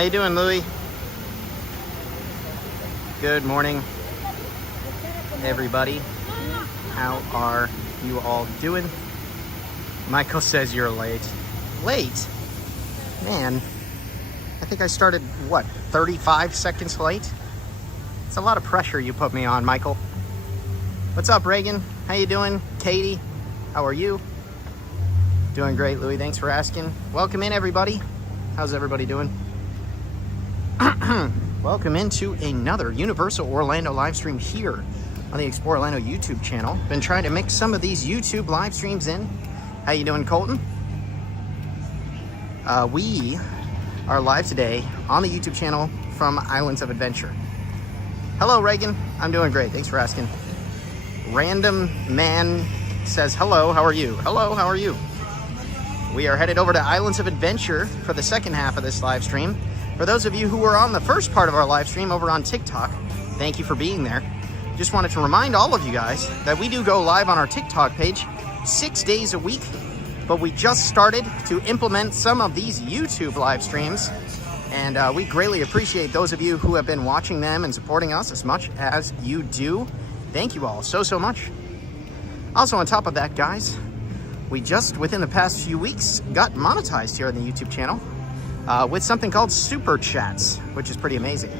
How you doing, Louie? Good morning, everybody. How are you all doing? Michael says you're late. Late? Man, I think I started, what, 35 seconds late? It's a lot of pressure you put me on, Michael. What's up, Reagan? How you doing? Katie, how are you? Doing great, Louie. Thanks for asking. Welcome in, everybody. How's everybody doing? Welcome into another Universal Orlando live stream here on the Explore Orlando YouTube channel. Been trying to mix some of these YouTube live streams in. How you doing, Colton? We are live today on the YouTube channel from Islands of Adventure. Hello, Reagan. I'm doing great. Thanks for asking. Random Man says, hello, how are you? Hello, how are you? We are headed over to Islands of Adventure for the second half of this live stream. For those of you who were on the first part of our live stream over on TikTok, thank you for being there. Just wanted to remind all of you guys that we do go live on our TikTok page 6 days a week, but we just started to implement some of these YouTube live streams, and we greatly appreciate those of you who have been watching them and supporting us as much as you do. Thank you all so much. Also, on top of that, guys, we just, within the past few weeks, got monetized here on the YouTube channel with something called Super Chats, which is pretty amazing.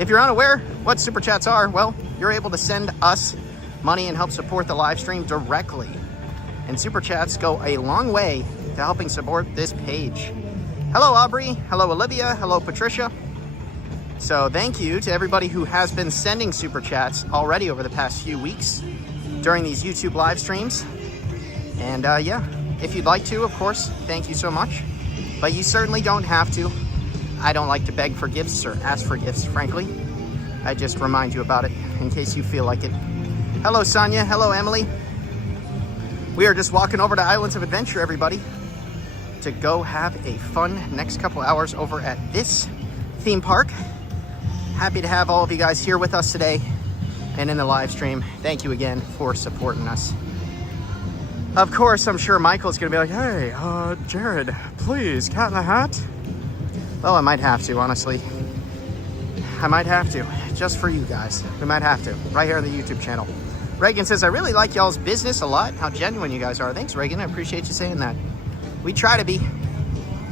If you're unaware what Super Chats are, well, you're able to send us money and help support the live stream directly. And Super Chats go a long way to helping support this page. Hello, Aubrey. Hello, Olivia. Hello, Patricia. So thank you to everybody who has been sending Super Chats already over the past few weeks during these YouTube live streams. And yeah, if you'd like to, of course, thank you so much. But you certainly don't have to. I don't like to beg for gifts or ask for gifts, frankly. I just remind you about it in case you feel like it. Hello, Sonia. Hello, Emily. We are just walking over to Islands of Adventure, everybody, to go have a fun next couple hours over at this theme park. Happy to have all of you guys here with us today and in the live stream. Thank you again for supporting us. Of course, I'm sure Michael's gonna be like, hey, Jared, please, Cat in the Hat? Well, I might have to, honestly. I might have to, just for you guys. We might have to, right here on the YouTube channel. Reagan says, I really like y'all's business a lot. How genuine you guys are. Thanks, Reagan, I appreciate you saying that. We try to be.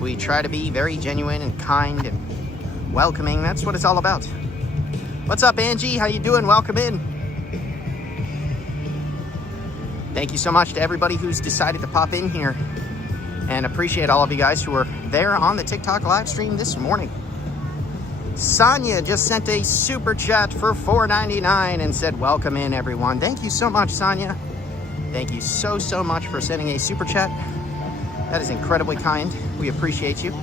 We try to be very genuine and kind and welcoming. That's what it's all about. What's up, Angie? How you doing? Welcome in. Thank you so much to everybody who's decided to pop in here, and appreciate all of you guys who are there on the TikTok live stream this morning. Sonia just sent a super chat for $4.99 and said, welcome in, everyone. Thank you so much, Sonia. Thank you so much for sending a super chat. That is incredibly kind. We appreciate you.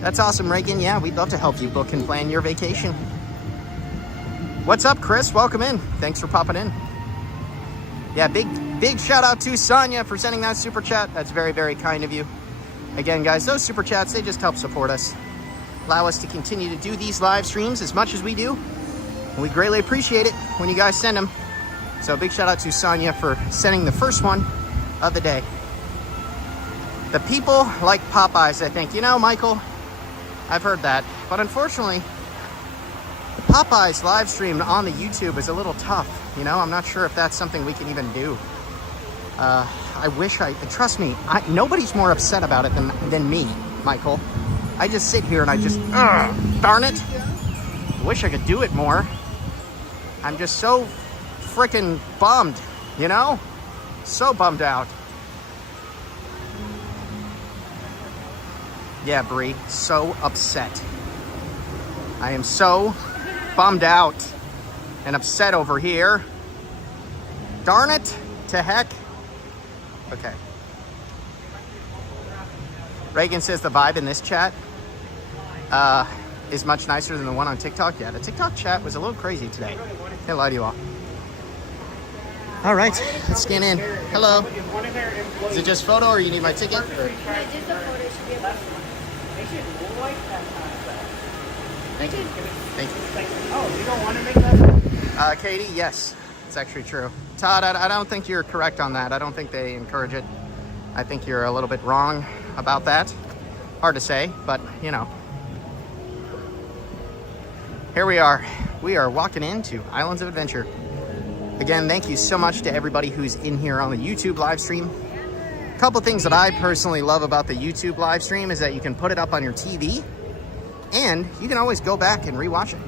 That's awesome, Reagan. Yeah, we'd love to help you book and plan your vacation. What's up, Chris? Welcome in. Thanks for popping in. Yeah, big shout out to Sonia for sending that super chat. That's very kind of you. Again, guys, those super chats, they just help support us, allow us to continue to do these live streams as much as we do. And we greatly appreciate it when you guys send them. So big shout out to Sonia for sending the first one of the day. The people like Popeyes, I think. You know, Michael, I've heard that. But unfortunately, Popeyes live stream on the YouTube is a little tough. You know, I'm not sure if that's something we can even do. I wish trust me, nobody's more upset about it than me, Michael. I just sit here and I just, darn it. I wish I could do it more. I'm just so freaking bummed, you know? So bummed out. Yeah, Bree, so upset. I am so bummed out and upset over here. Darn it to heck. Okay. Reagan says the vibe in this chat is much nicer than the one on TikTok. Yeah, the TikTok chat was a little crazy today. Can't lie to you all. All right, let's scan in. Hello. Is it just photo or you need my ticket? Thank you. Thank you. Oh, you don't want to make that? Katie, yes, it's actually true. Todd, I don't think you're correct on that. I don't think they encourage it. I think you're a little bit wrong about that. Hard to say, but you know, Here we are. We are walking into Islands of Adventure. Again, thank you so much to everybody who's in here on the YouTube live stream. A couple things that I personally love about the YouTube live stream is that you can put it up on your TV and you can always go back and rewatch it.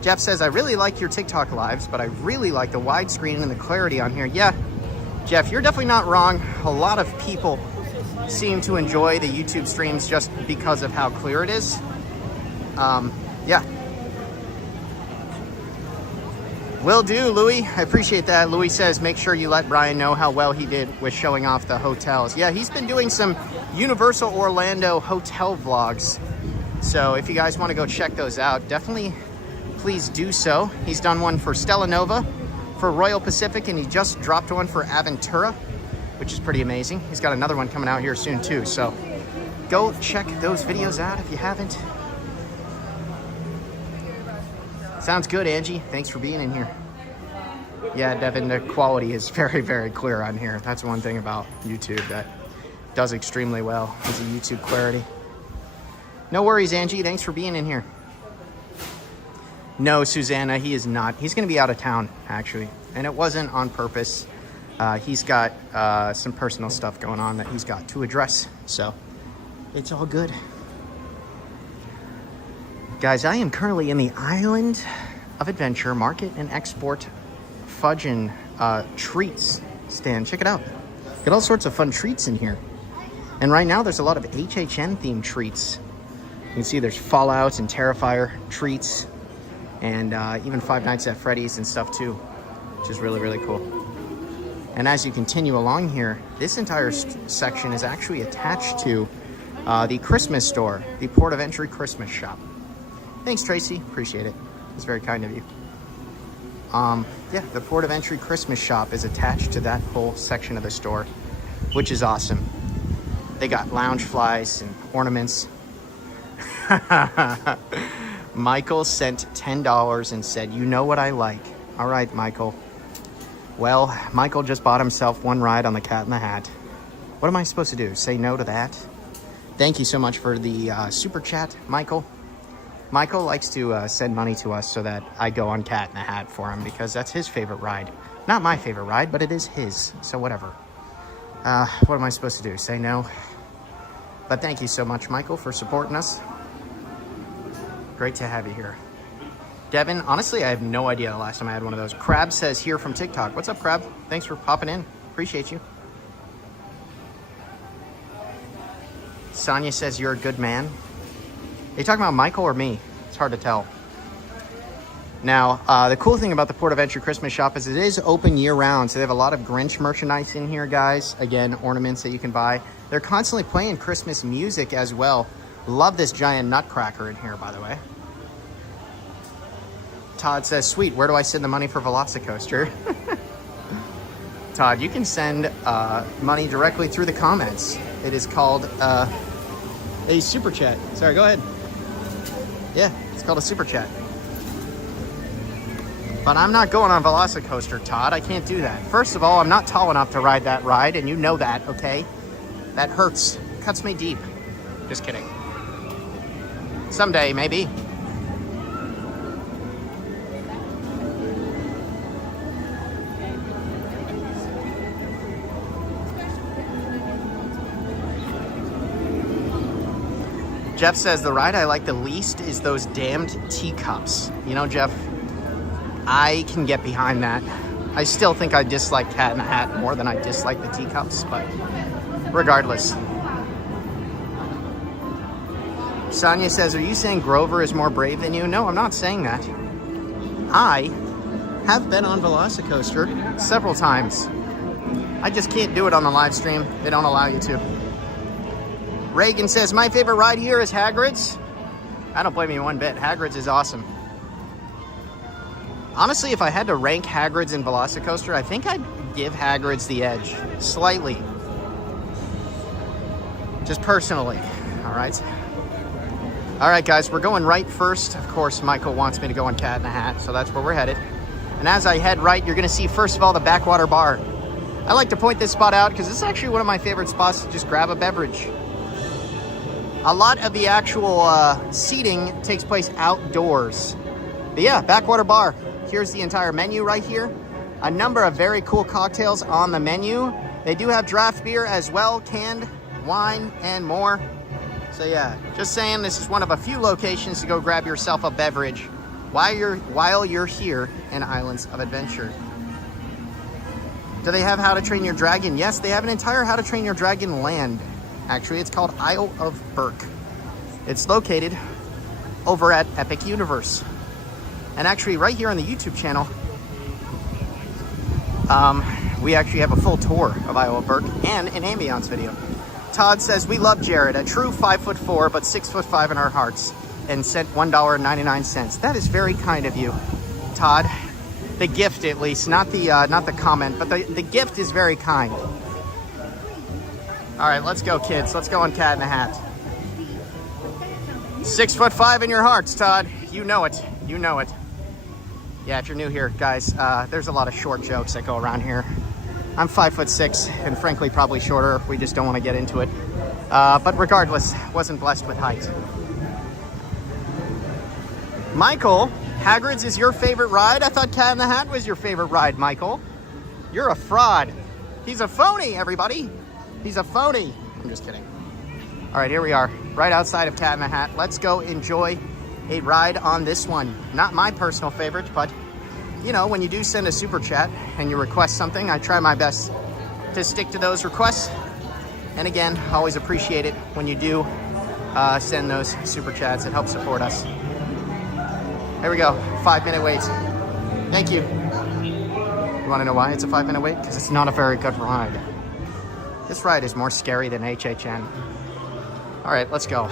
Jeff says, I really like your TikTok lives, but I really like the widescreen and the clarity on here. Yeah, Jeff, you're definitely not wrong. A lot of people seem to enjoy the YouTube streams just because of how clear it is. Yeah. Will do, Louis. I appreciate that. Louis says, make sure you let Brian know how well he did with showing off the hotels. Yeah, he's been doing some Universal Orlando hotel vlogs. So if you guys want to go check those out, definitely please do so. He's done one for Stella Nova, for Royal Pacific, and he just dropped one for Aventura, which is pretty amazing. He's got another one coming out here soon too. So go check those videos out if you haven't. Sounds good, Angie. Thanks for being in here. Yeah, Devin, the quality is very, very clear on here. That's one thing about YouTube that does extremely well, is the YouTube clarity. No worries, Angie. Thanks for being in here. No, Susanna, he is not. He's going to be out of town, actually. And it wasn't on purpose. He's got some personal stuff going on that he's got to address. So it's all good. Guys, I am currently in the Island of Adventure Market and Export Fudge and Treats stand. Check it out. Got all sorts of fun treats in here. And right now there's a lot of HHN themed treats. You can see there's Fallout and Terrifier treats. And even Five Nights at Freddy's and stuff too, which is really, really cool. And as you continue along here, this entire section is actually attached to the Christmas store, the Port of Entry Christmas shop. Thanks, Tracy. Appreciate it. It's very kind of you. Yeah, the Port of Entry Christmas shop is attached to that whole section of the store, which is awesome. They got lounge flies and ornaments. Michael sent $10 and said, you know what I like. All right, Michael. Well, Michael just bought himself one ride on the Cat in the Hat. What am I supposed to do? Say no to that? Thank you so much for the super chat, Michael. Michael likes to send money to us so that I go on Cat in the Hat for him because that's his favorite ride. Not my favorite ride, but it is his, so whatever. What am I supposed to do? Say no? But thank you so much, Michael, for supporting us. Great to have you here. Devin, honestly, I have no idea the last time I had one of those. Crab says here from TikTok. What's up, Crab? Thanks for popping in. Appreciate you. Sonia says you're a good man. Are you talking about Michael or me? It's hard to tell. Now, the cool thing about the Port of Entry Christmas shop is it is open year-round, so they have a lot of Grinch merchandise in here, guys. Again, ornaments that you can buy. They're constantly playing Christmas music as well. Love this giant nutcracker in here, by the way. Todd says, sweet, where do I send the money for Velocicoaster? Todd, you can send money directly through the comments. It is called a super chat. Sorry, go ahead. Yeah, it's called a super chat. But I'm not going on Velocicoaster, Todd. I can't do that. First of all, I'm not tall enough to ride that ride, and you know that, okay? That hurts. Cuts me deep. Just kidding. Someday, maybe. Jeff says, the ride I like the least is those damned teacups. You know, Jeff, I can get behind that. I still think I dislike Cat in the Hat more than I dislike the teacups, but regardless. Sonia says, are you saying Grover is more brave than you? No, I'm not saying that. I have been on Velocicoaster several times. I just can't do it on the live stream. They don't allow you to. Reagan says, my favorite ride here is Hagrid's. I don't blame you one bit. Hagrid's is awesome. Honestly, if I had to rank Hagrid's and Velocicoaster, I think I'd give Hagrid's the edge. Slightly. Just personally. All right. All right, guys, we're going right first. Of course, Michael wants me to go on Cat in the Hat, so that's where we're headed. And as I head right, you're going to see, first of all, the Backwater Bar. I like to point this spot out because this is actually one of my favorite spots to just grab a beverage. A lot of the actual seating takes place outdoors. But yeah, Backwater Bar. Here's the entire menu right here. A number of very cool cocktails on the menu. They do have draft beer as well, canned wine, and more. So yeah, just saying, this is one of a few locations to go grab yourself a beverage while you're here in Islands of Adventure. Do they have How to Train Your Dragon? Yes, they have an entire How to Train Your Dragon land. Actually, it's called Isle of Berk. It's located over at Epic Universe. And actually, right here on the YouTube channel, we actually have a full tour of Isle of Berk and an ambiance video. Todd says, we love Jared, a true 5'4", but 6'5" in our hearts, and sent $1.99. That is very kind of you, Todd. The gift, at least, not the comment, but the gift is very kind. All right, let's go, kids. Let's go on Cat in the Hat. 6'5" in your hearts, Todd. You know it. You know it. Yeah, if you're new here, guys, there's a lot of short jokes that go around here. I'm 5'6", and frankly, probably shorter. We just don't want to get into it. But regardless, wasn't blessed with height. Michael, Hagrid's is your favorite ride? I thought Cat in the Hat was your favorite ride, Michael. You're a fraud. He's a phony, everybody. He's a phony. I'm just kidding. All right, here we are, right outside of Cat in the Hat. Let's go enjoy a ride on this one. Not my personal favorite, but you know, when you do send a super chat and you request something, I try my best to stick to those requests. And again, always appreciate it when you do send those super chats. It helps support us. There we go, 5-minute wait. Thank you. You wanna know why it's a 5-minute wait? Because it's not a very good ride. This ride is more scary than HHN. All right, let's go.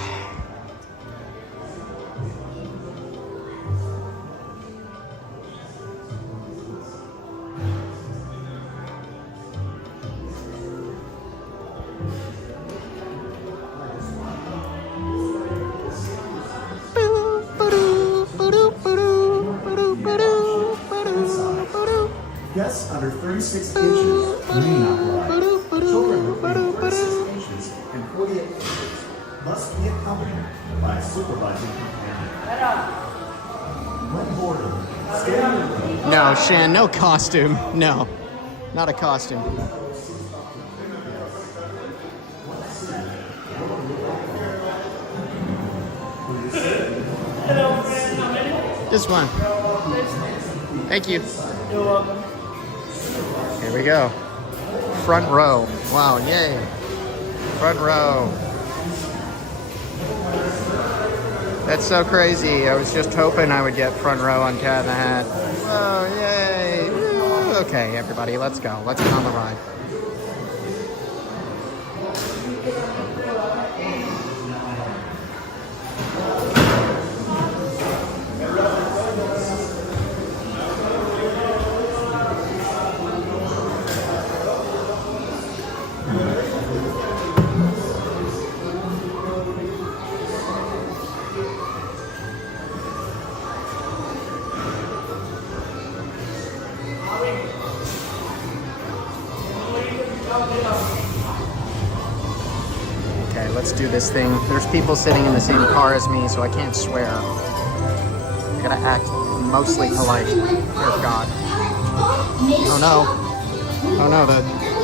Guests under 36 inches may not ride. Children between 36 inches and 48 inches must be accompanied by a supervising companion. When boarding, stay in your No, Shan, no costume. No, not a costume. This one. Thank you. You're welcome. Here we go. Front row. Wow, yay. Front row. That's so crazy. I was just hoping I would get front row on Cat in the Hat. Oh, yay. Woo. Okay, everybody, let's go. Let's get on the ride. Okay, let's do this thing. There's people sitting in the same car as me, so I can't swear. I gotta act mostly polite. Dear God. Oh no. Oh no, the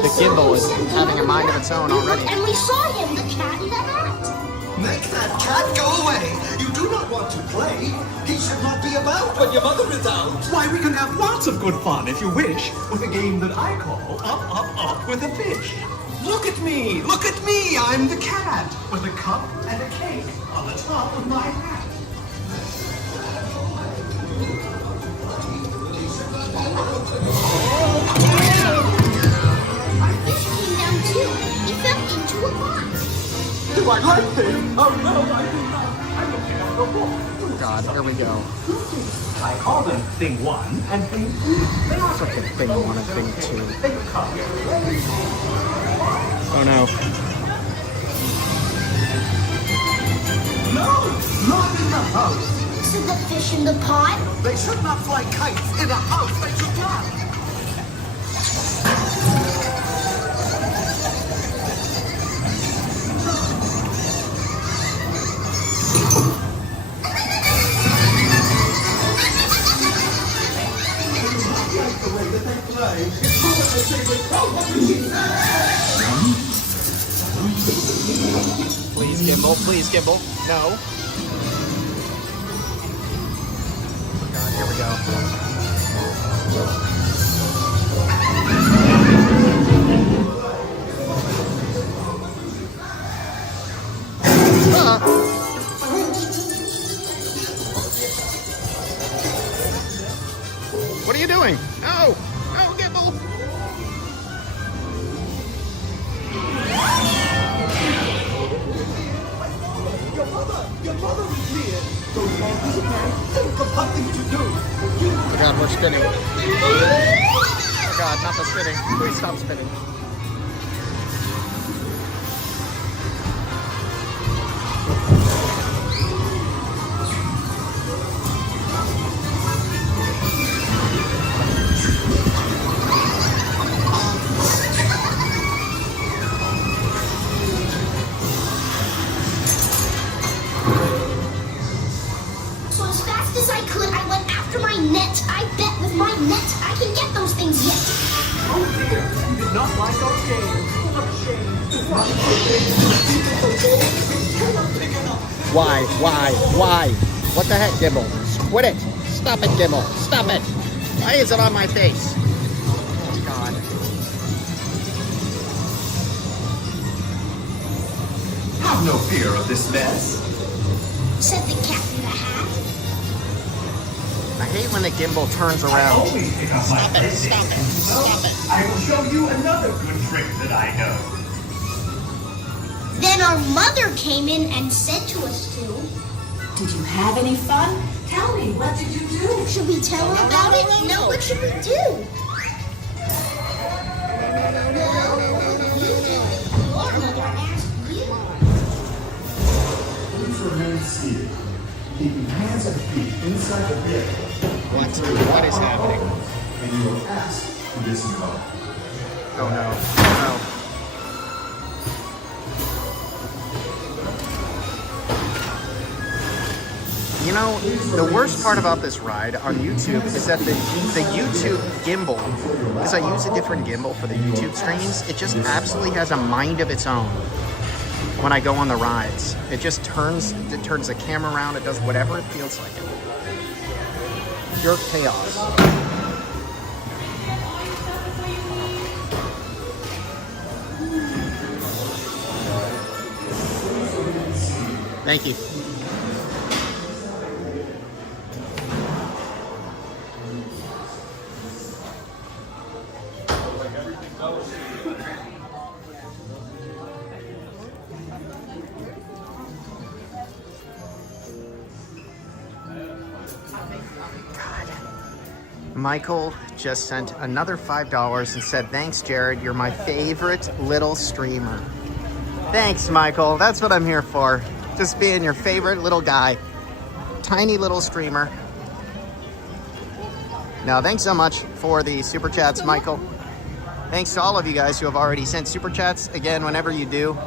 gimbal is having a mind of its own already. And we saw him, the Cat in the Hat. Make that cat go away! You do not want to play. He should not be about when your mother is out. Why, we can have lots of good fun, if you wish, with a game that I call Up, Up, Up with a Fish. Look at me! Look at me! I'm the cat, with a cup and a cake on the top of my hat. Our fish came down too. He fell into a pot. Do I like this? Oh no, I do not. I'm looking at the book. Oh God, here we go. I call them Thing 1 and Thing 2. They are Look at Thing 1 and Thing 2. They come. Oh no. No, not in the house. Said the fish in the pot. They should not fly kites in a house. They should not. play. Mother will say, "Oh, what did she say?" Please, Gimbal. Please, Gimbal. No. Oh God, here we go. What are you doing? No! No, Gimbal! Your mother is here. Those monkeys again. Think of nothing to do. Oh God, we're spinning. Oh God, not the spinning. Please stop spinning. So as fast as I could, I went after my net. I bet with my net, I can get those things yet. Oh dear, you did not like those games. What a shame. Why? What the heck, Gimbal? Quit it! Stop it, Gimbal! Stop it! Why is it on my face? Oh God. Have no fear of this mess. Said the cat in the hat. I hate when the gimbal turns around. Always pick up my Stop it! Stop it! Stop it! I will show you another good trick that I know. Then our mother came in and said to us to. Did you have any fun? Tell me, what did you do? Should we tell her about it? No, what should we do? Your mother asked you. Please remain seated. Keep your hands and feet inside the vehicle. What is happening? And you will ask to disembark. Oh no. No. You know, the worst part about this ride on YouTube is that the YouTube gimbal, because I use a different gimbal for the YouTube streams, it just absolutely has a mind of its own when I go on the rides. It just turns the camera around, it does whatever it feels like it. Pure chaos. Thank you. Michael just sent another $5 and said, "Thanks, Jared. You're my favorite little streamer." Thanks, Michael. That's what I'm here for. Just being your favorite little guy. Tiny little streamer. No, thanks so much for the super chats, Michael. Thanks to all of you guys who have already sent super chats. Again, whenever you do,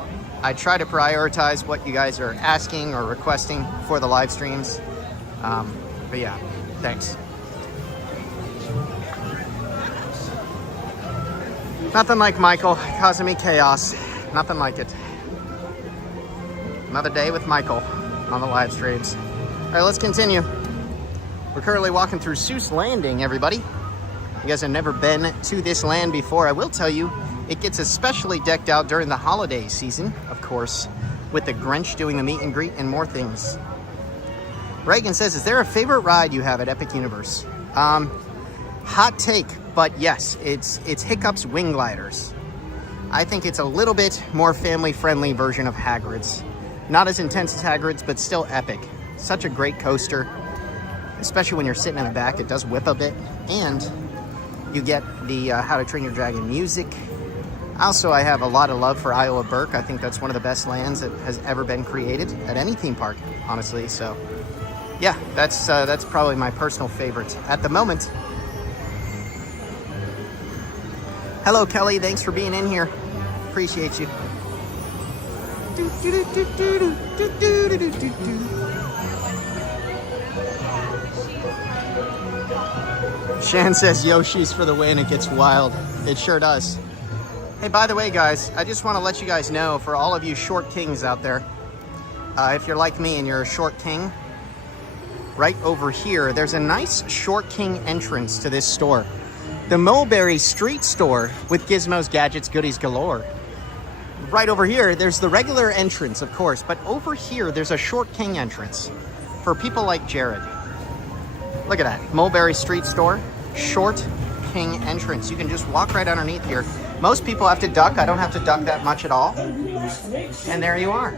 I try to prioritize what you guys are asking or requesting for the live streams. But yeah, thanks. Nothing like Michael causing me chaos. Nothing like it. Another day with Michael on the live streams. All right, let's continue. We're currently walking through Seuss Landing, everybody. You guys have never been to this land before. I will tell you, it gets especially decked out during the holiday season, of course, with the Grinch doing the meet and greet and more things. Reagan says, is there a favorite ride you have at Epic Universe? Hot take, but yes, it's Hiccup's Wing Gliders. I think it's a little bit more family-friendly version of Hagrid's. Not as intense as Hagrid's, but still epic. Such a great coaster, especially when you're sitting in the back. It does whip a bit, and you get the How to Train Your Dragon music. Also, I have a lot of love for Isle of Berk. I think that's one of the best lands that has ever been created at any theme park, honestly. So, yeah, that's probably my personal favorite at the moment. Hello, Kelly. Thanks for being in here. Appreciate you. Shan says Yoshi's for the win. It gets wild. It sure does. Hey, by the way, guys, I just want to let you guys know, for all of you short kings out there, if you're like me and you're a short king, right over here, there's a nice short king entrance to this store. The Mulberry Street Store with gizmos, gadgets, goodies galore. Right over here, there's the regular entrance, of course, but over here, there's a short king entrance for people like Jared. Look at that, Mulberry Street Store, short king entrance. You can just walk right underneath here. Most people have to duck. I don't have to duck that much at all. And there you are.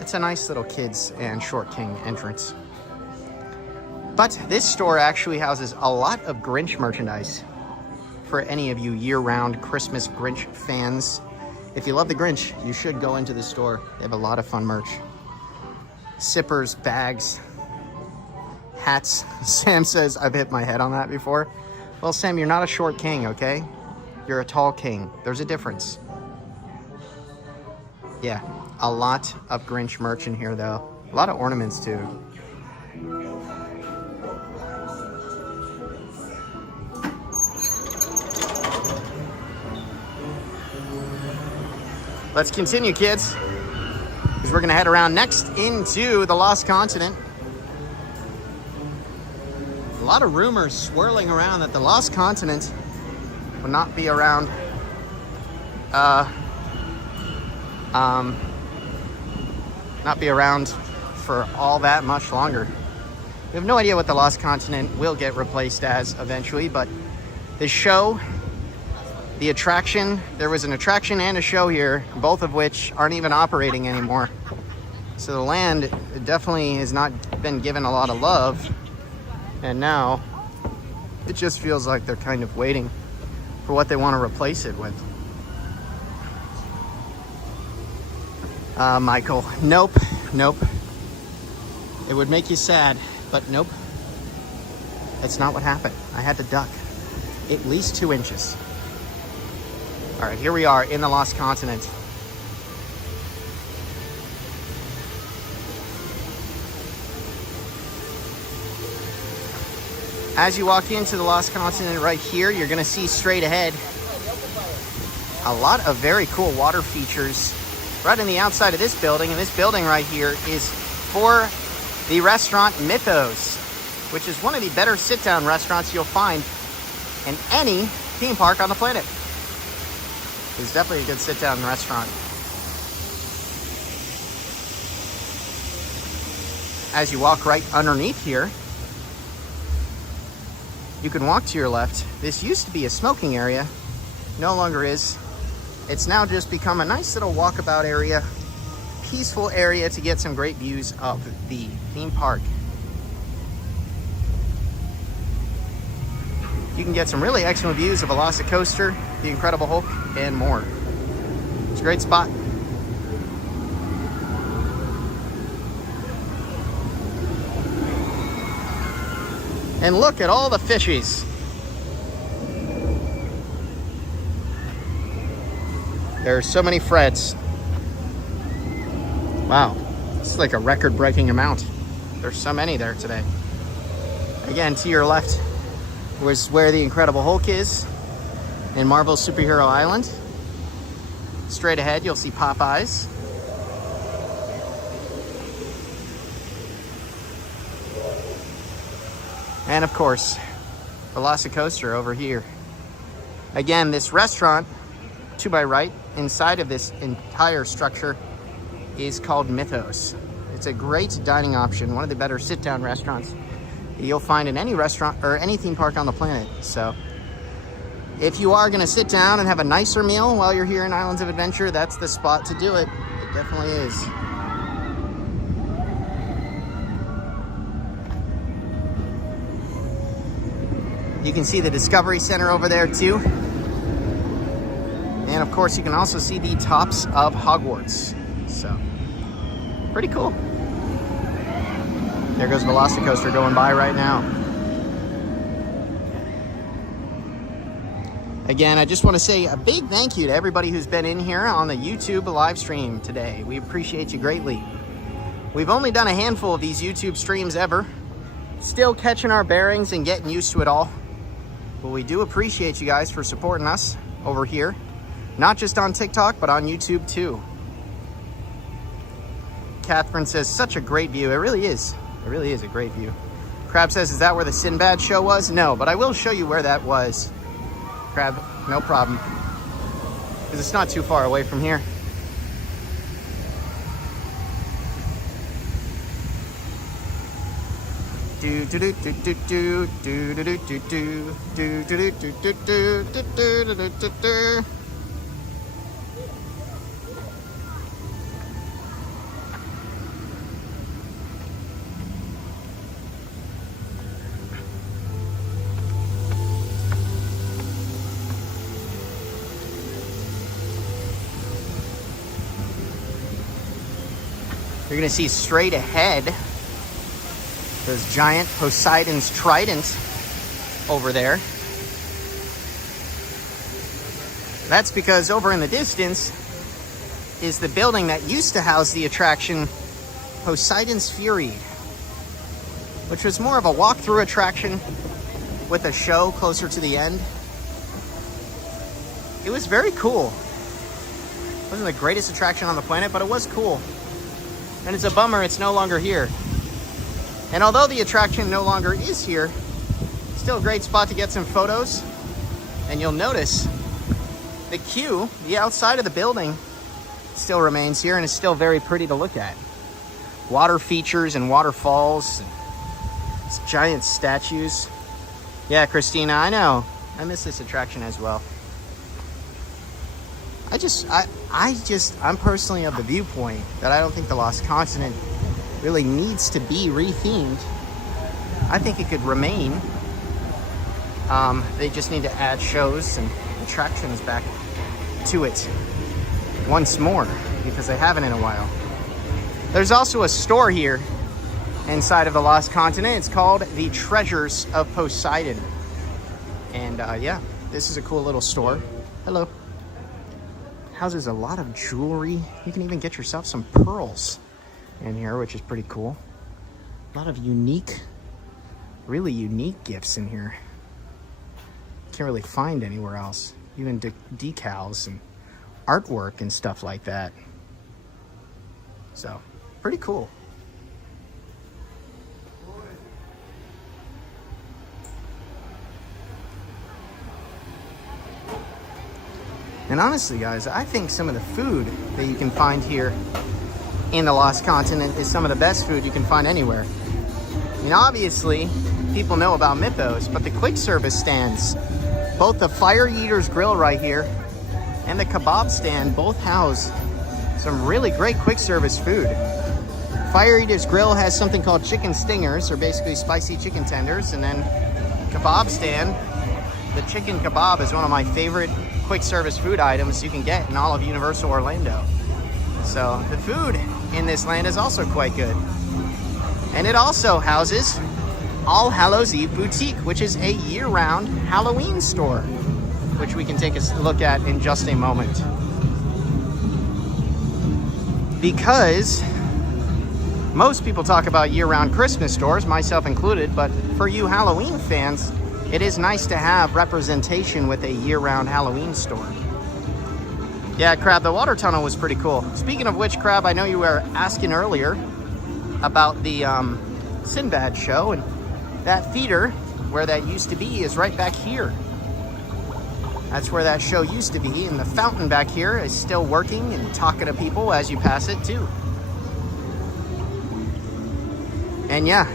It's a nice little kids and short king entrance. But this store actually houses a lot of Grinch merchandise for any of you year-round Christmas Grinch fans. If you love the Grinch, you should go into the store. They have a lot of fun merch. Sippers, bags, hats. Sam says, I've hit my head on that before. Well, Sam, you're not a short king, okay? You're a tall king. There's a difference. Yeah, a lot of Grinch merch in here, though. A lot of ornaments, too. Let's continue, kids, because we're going to head around next into the Lost Continent. A lot of rumors swirling around that the Lost Continent will not be around for all that much longer. We have no idea what the Lost Continent will get replaced as eventually, but the show, the attraction, there was an attraction and a show here, both of which aren't even operating anymore. So the land definitely has not been given a lot of love. And now it just feels like they're kind of waiting for what they want to replace it with. Michael, nope. It would make you sad, but nope. That's not what happened. I had to duck at least 2 inches. All right, here we are in the Lost Continent. As you walk into the Lost Continent right here, you're gonna see straight ahead a lot of very cool water features right on the outside of this building. And this building right here is for the restaurant Mythos, which is one of the better sit-down restaurants you'll find in any theme park on the planet. It's definitely a good sit-down restaurant. As you walk right underneath here, you can walk to your left. This used to be a smoking area, no longer is. It's now just become a nice little walkabout area, peaceful area to get some great views of the theme park. You can get some really excellent views of Velocicoaster, the Incredible Hulk, and more. It's a great spot. And look at all the fishies. There are so many Freds. Wow, it's like a record-breaking amount. There's so many there today. Again, to your left was where the Incredible Hulk is in Marvel's Superhero Island. Straight ahead, you'll see Popeyes. And of course, Velocicoaster over here. Again, this restaurant, to my right, inside of this entire structure, is called Mythos. It's a great dining option, one of the better sit-down restaurants you'll find in any restaurant or any theme park on the planet. So if you are gonna sit down and have a nicer meal while you're here in Islands of Adventure, that's the spot to do it. It definitely is. You can see the Discovery Center over there too. And of course, you can also see the tops of Hogwarts. So, pretty cool. There goes Velocicoaster going by right now. Again, I just want to say a big thank you to everybody who's been in here on the YouTube live stream today. We appreciate you greatly. We've only done a handful of these YouTube streams ever. Still catching our bearings and getting used to it all. But we do appreciate you guys for supporting us over here. Not just on TikTok, but on YouTube too. Catherine says, such a great view. It really is. It really is a great view. Crab says, is that where the Sinbad show was? No, but I will show you where that was. Crab, no problem. Because it's not too far away from here. Do do do do do do do do do do do do do do do do do do do. You're gonna see straight ahead, there's giant Poseidon's trident over there. That's because over in the distance is the building that used to house the attraction Poseidon's Fury, which was more of a walk-through attraction with a show closer to the end. It was very cool. It wasn't the greatest attraction on the planet, but it was cool. And it's a bummer it's no longer here. And although the attraction no longer is here, still a great spot to get some photos. And you'll notice the queue, the outside of the building, still remains here and is still very pretty to look at. Water features and waterfalls, and giant statues. Yeah, Christina, I know. I miss this attraction as well. I'm personally of the viewpoint that I don't think the Lost Continent really needs to be rethemed. I think it could remain. They just need to add shows and attractions back to it once more, because they haven't in a while. There's also a store here inside of the Lost Continent. It's called the Treasures of Poseidon. And yeah, this is a cool little store. Hello. Houses a lot of jewelry. You can even get yourself some pearls in here, which is pretty cool. A lot of unique, really unique gifts in here. Can't really find anywhere else. Even decals and artwork and stuff like that. So, pretty cool. And honestly, guys, I think some of the food that you can find here in the Lost Continent is some of the best food you can find anywhere. I mean, obviously, people know about Mythos, but the quick service stands, both the Fire Eater's Grill right here and the kebab stand, both house some really great quick service food. Fire Eater's Grill has something called chicken stingers, or basically spicy chicken tenders, and then kebab stand, the chicken kebab is one of my favorite quick service food items you can get in all of Universal Orlando. So the food in this land is also quite good. And it also houses All Hallows Eve Boutique, which is a year-round Halloween store, which we can take a look at in just a moment. Because most people talk about year-round Christmas stores, myself included, but for you Halloween fans, it is nice to have representation with a year-round Halloween store. Yeah, Crab, the water tunnel was pretty cool. Speaking of which, Crab, I know you were asking earlier about the Sinbad show, and that theater where that used to be is right back here. That's where that show used to be, and the fountain back here is still working and talking to people as you pass it too. And yeah,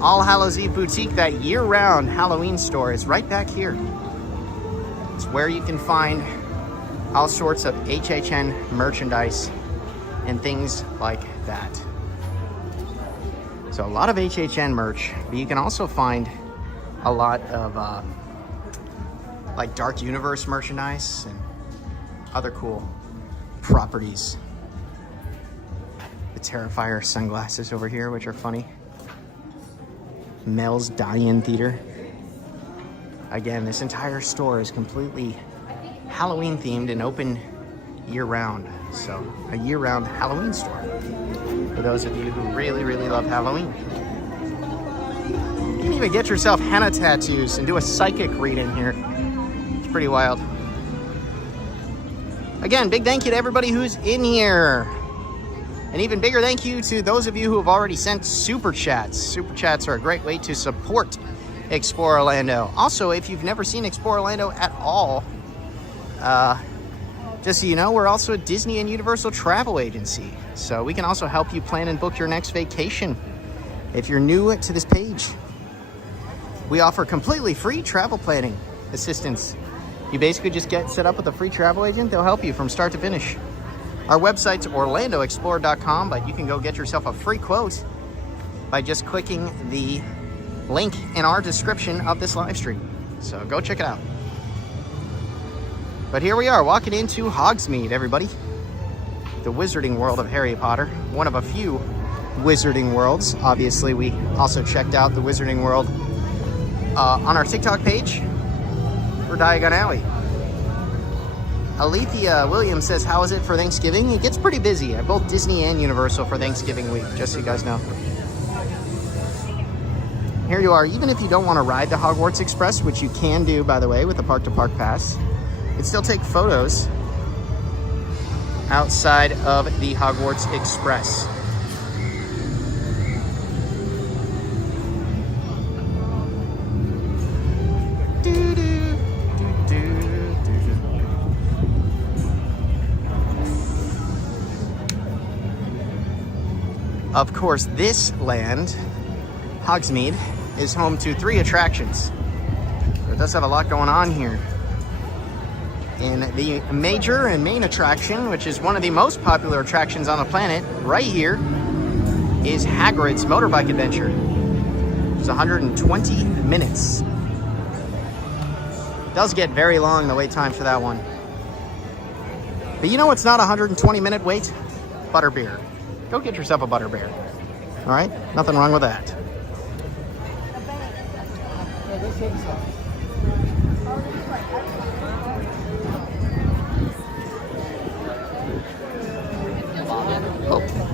All Hallows Eve Boutique, that year-round Halloween store, is right back here. It's where you can find all sorts of HHN merchandise and things like that. So a lot of HHN merch, but you can also find a lot of like Dark Universe merchandise and other cool properties. The Terrifier sunglasses over here, which are funny. Mel's Die-In Theater. Again, this entire store is completely Halloween themed and open year-round. So, a year-round Halloween store for those of you who really, really love Halloween. even get yourself henna tattoos and do a psychic reading here. It's pretty wild. Again, big thank you to everybody who's in here. An even bigger thank you to those of you who have already sent super chats. Super chats are a great way to support Explore Orlando. Also, if you've never seen Explore Orlando at all, just so you know, we're also a Disney and Universal travel agency. So we can also help you plan and book your next vacation. If you're new to this page, we offer completely free travel planning assistance. You basically just get set up with a free travel agent. They'll help you from start to finish. Our website's orlandoexplorer.com, but you can go get yourself a free quote by just clicking the link in our description of this live stream. So go check it out. But here we are, walking into Hogsmeade, everybody. The Wizarding World of Harry Potter. One of a few Wizarding Worlds. Obviously, we also checked out the Wizarding World on our TikTok page for Diagon Alley. Alethea Williams says, how is it for Thanksgiving? It gets pretty busy at both Disney and Universal for Thanksgiving week, just so you guys know. Here you are. Even if you don't want to ride the Hogwarts Express, which you can do, by the way, with the Park to Park Pass, you can still take photos outside of the Hogwarts Express. Of course, this land, Hogsmeade, is home to 3 attractions. So it does have a lot going on here. And the major and main attraction, which is one of the most popular attractions on the planet, right here, is Hagrid's Motorbike Adventure. It's 120 minutes. It does get very long, the wait time for that one. But you know what's not a 120-minute wait? Butterbeer. Go get yourself a Butterbeer. All right? Nothing wrong with that.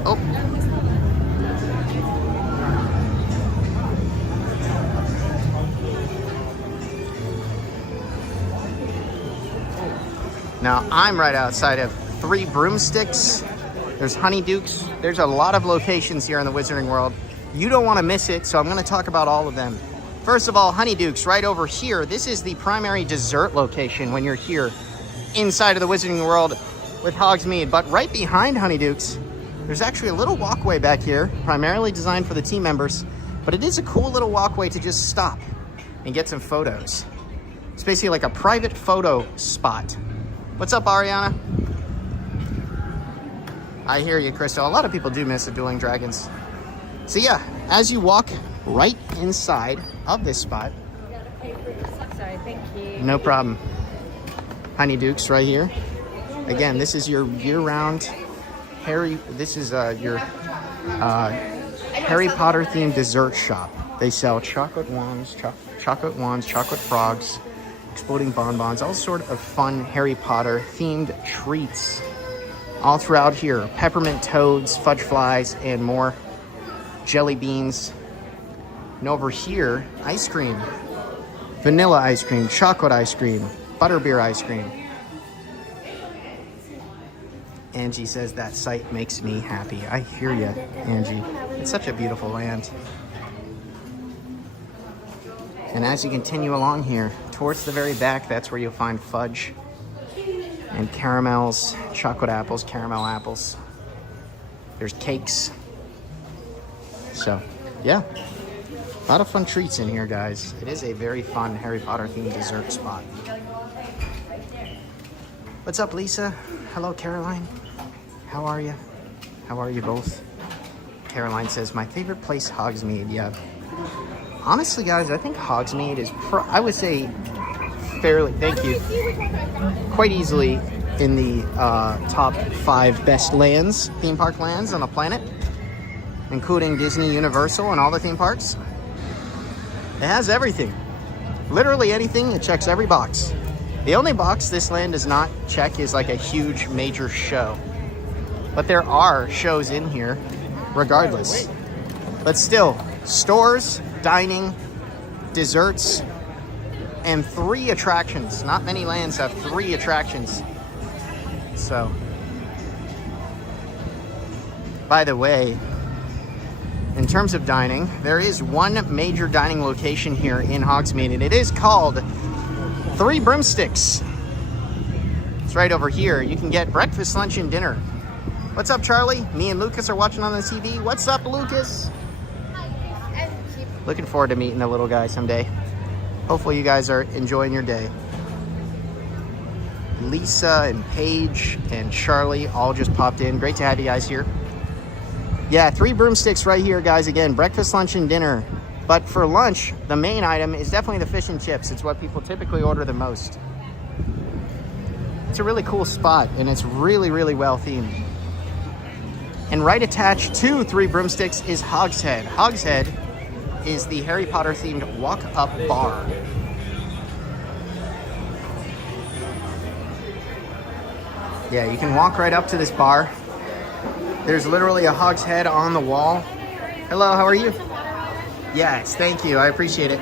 Oh. Now, I'm right outside of 3 Broomsticks. There's Honeydukes. There's a lot of locations here in the Wizarding World. You don't want to miss it, so I'm going to talk about all of them. First of all, Honeydukes, right over here. This is the primary dessert location when you're here inside of the Wizarding World with Hogsmeade. But right behind Honeydukes, there's actually a little walkway back here, primarily designed for the team members. But it is a cool little walkway to just stop and get some photos. It's basically like a private photo spot. What's up, Ariana? I hear you, Crystal. A lot of people do miss the Dueling Dragons. So yeah, as you walk right inside of this spot. You gotta pay for this. Sorry, thank you. No problem. Honeydukes right here. Again, this is your year-round this is your Harry Potter themed dessert shop. They sell chocolate wands, chocolate frogs, exploding bonbons, all sort of fun Harry Potter themed treats all throughout here. Peppermint toads, fudge flies, and more. Jelly beans. And over here, ice cream. Vanilla ice cream, chocolate ice cream, butterbeer ice cream. Angie says that site makes me happy. I hear you, Angie. It's such a beautiful land. And as you continue along here, towards the very back, that's where you'll find fudge and caramels, chocolate apples, caramel apples. There's cakes. So, yeah. A lot of fun treats in here, guys. It is a very fun Harry Potter themed dessert spot. What's up, Lisa? Hello, Caroline. How are you? How are you both? Caroline says, my favorite place, Hogsmeade. Yeah. Honestly, guys, I think Hogsmeade is, I would say, fairly, thank you, quite easily in the top 5 best lands, theme park lands on the planet, including Disney, Universal, and all the theme parks. It has everything. Literally anything. It checks every box. The only box this land does not check is like a huge major show. But there are shows in here regardless. But still, stores, dining, desserts, and 3 attractions. Not many lands have 3 attractions. So, by the way, in terms of dining, there is one major dining location here in Hogsmeade, and it is called Three Broomsticks. It's right over here. You can get breakfast, lunch, and dinner. What's up, Charlie? Me and Lucas are watching on the TV. What's up, Lucas? Looking forward to meeting the little guy someday. Hopefully you guys are enjoying your day. Lisa and Paige and Charlie all just popped in. Great to have you guys here. Yeah, Three Broomsticks right here, guys. Again, breakfast, lunch, and dinner. But for lunch, the main item is definitely the fish and chips. It's what people typically order the most. It's a really cool spot, and it's really, really well themed. And right attached to Three Broomsticks is Hogshead. Hogshead is the Harry Potter themed walk-up bar. Yeah, you can walk right up to this bar. There's literally a Hogshead on the wall. Hello, how are you? Yes, thank you. I appreciate it.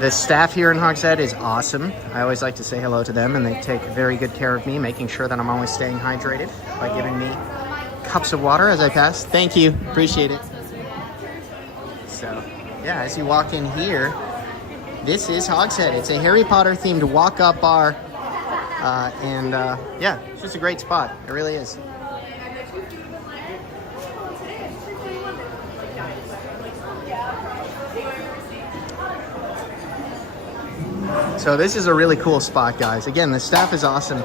The staff here in Hogshead is awesome. I always like to say hello to them, and they take very good care of me, making sure that I'm always staying hydrated by giving me cups of water as I pass. Thank you. Appreciate it. So, yeah, as you walk in here, this is Hogshead. It's a Harry Potter themed walk-up bar. Yeah, it's just a great spot. It really is. So this is a really cool spot, guys. Again, the staff is awesome.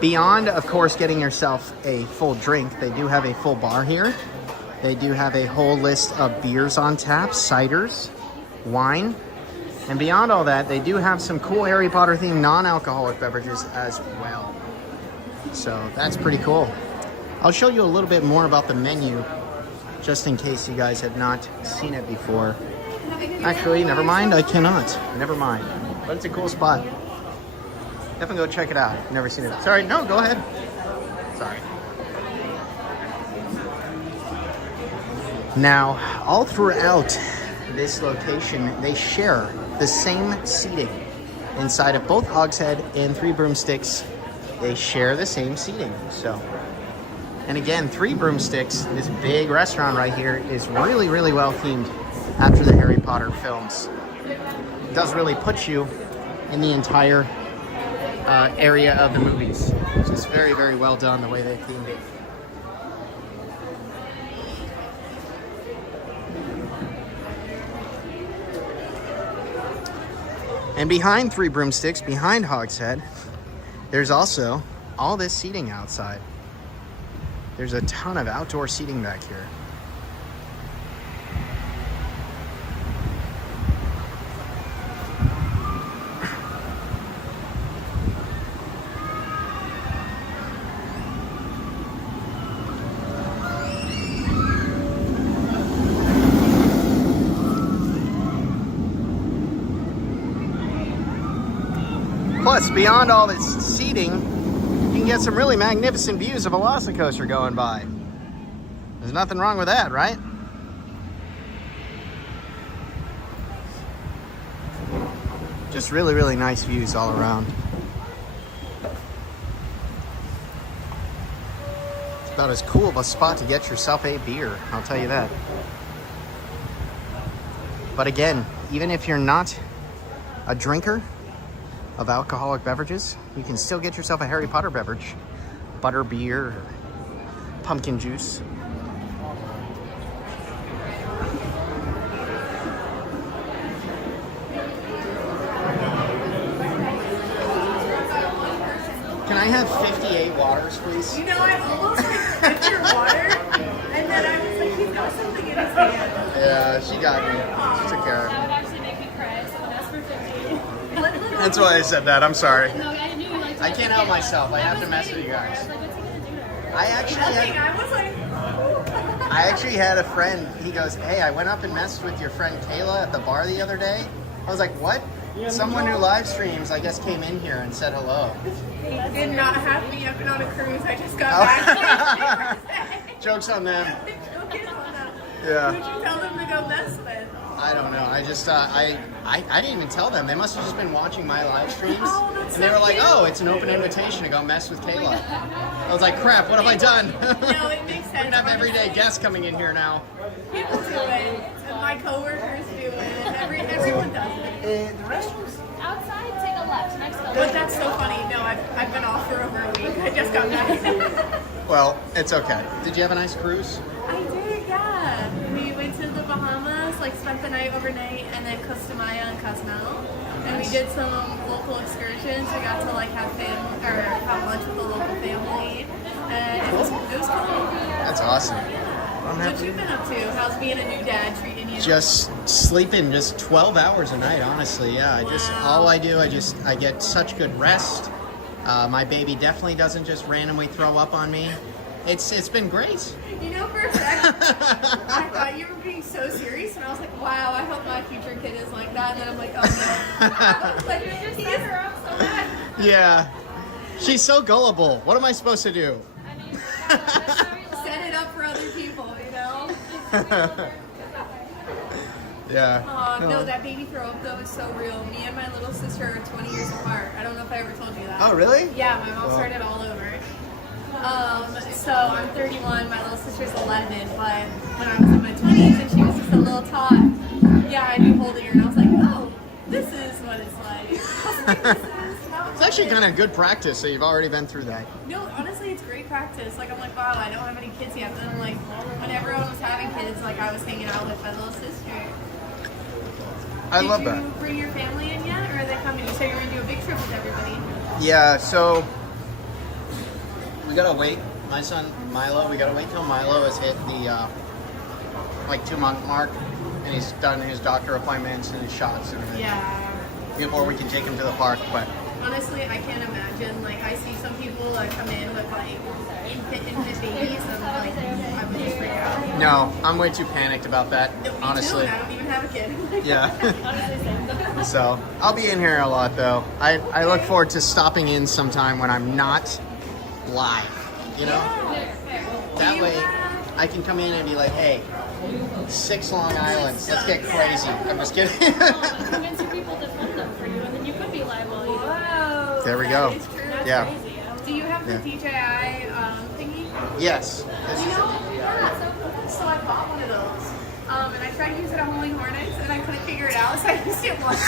Beyond, of course, getting yourself a full drink, they do have a full bar here. They do have a whole list of beers on tap, ciders, wine. And beyond all that, they do have some cool Harry Potter themed non-alcoholic beverages as well. So that's pretty cool. I'll show you a little bit more about the menu, just in case you guys have not seen it before. Actually, never mind, I cannot. Never mind. But it's a cool spot. Definitely go check it out. Never seen it. Sorry, no, go ahead. Sorry. Now, all throughout this location, they share the same seating. Inside of both Hogshead and Three Broomsticks, they share the same seating. So, and again, Three Broomsticks, this big restaurant right here, is really, really well themed after the Harry Potter films. It does really put you in the entire area of the movies. It's just very, very well done the way they themed it. And behind Three Broomsticks, behind Hogshead, there's also all this seating outside. There's a ton of outdoor seating back here. Plus, beyond all this seating, you can get some really magnificent views of Velocicoaster going by. There's nothing wrong with that, right? Just really, really nice views all around. It's about as cool of a spot to get yourself a beer, I'll tell you that. But again, even if you're not a drinker of alcoholic beverages, you can still get yourself a Harry Potter beverage. Butter beer, or pumpkin juice. Can I have 58 waters, please? You know, I almost like sipped your water, and then I was like, he's got something in his hand. Yeah, she got me. She took care of That me. would actually make me cry, so that's for 50. That's why I said that. I'm sorry. No, I knew you liked I can't help myself. I have to mess with you guys. I actually had a friend. He goes, "Hey, I went up and messed with your friend Kayla at the bar the other day." I was like, "What?" Someone who live streams, I guess, came in here and said hello. Did not have me. I've been on a cruise. I just got back. Joke's on them. Joking on them. Yeah. Who'd you tell them to go mess with? I don't know. I just I didn't even tell them. They must have just been watching my live streams, Oh, that's and they so were like, cute. "Oh, it's an open invitation to go mess with Kayla." I was like, "Crap, what have I done?" No, it makes sense. We're gonna have everyday guests coming in here now. People do it. And my coworkers do it. Everyone does it. The restrooms. Outside, take a left. Next to But that's so funny. No, I've been off for over a week. I just got back. Well, it's okay. Did you have a nice cruise? I did, yeah. We went to the Bahamas, like spent the night overnight, and then Costa Maya and Cozumel. And we did some local excursions. We got to like have lunch with the local family, and it was cool. That's awesome. I'm What happy. you been up to? How's being a new dad treating you? Just sleeping just 12 hours a night, honestly. Yeah, I get such good rest. My baby definitely doesn't just randomly throw up on me. It's been great. You know, for a second, I thought you were being so serious, and I was like, wow, I hope my future kid is like that. And then I'm like, oh no. I was like, he set her up so bad. Yeah. She's so gullible. What am I supposed to do? I mean, that's how we love Set it up for other people, you know? Yeah. No, that baby throw up though is so real. Me and my little sister are 20 years apart. I don't know if I ever told you that. Oh, really? Yeah, my mom started all over. So I'm 31, my little sister's 11, but when I was in my 20s and she was just a little tot, yeah, I knew holding her and I was like, oh, this is what it's like. It's actually kind of good practice, so you've already been through that. No, honestly, it's great practice. Like, I'm like, wow, I don't have any kids yet. But then, like, when everyone was having kids, like, I was hanging out with my little sister. I love Did that. you bring your family in yet, or are they coming? You said you were going to do a big trip with everybody. Yeah, so we gotta wait. My son Milo, we gotta wait till Milo has hit the like 2-month mark, and he's done his doctor appointments and his shots and everything Yeah. before we can take him to the park. But Honestly, I can't imagine. Like, I see some people that come in with, like, infant babies, and, like, I would just freak out. no, I'm way too panicked about that, Me too, honestly. and I don't even have a kid. Yeah. So I'll be in here a lot though. I look forward to stopping in sometime when I'm not live. You know? That way I can come in and be like, hey, 6 Long Islands, let's get crazy. I'm just kidding. convince your people to film them for you, and then you could be live while you do it. Whoa. There we that go. is true. Yeah. Crazy. Do you have the Yeah. DJI thingy? Yes. You know, yeah, so I bought one of those. And I tried to use it on Holding Hornets, and I couldn't figure it out, so I used it once.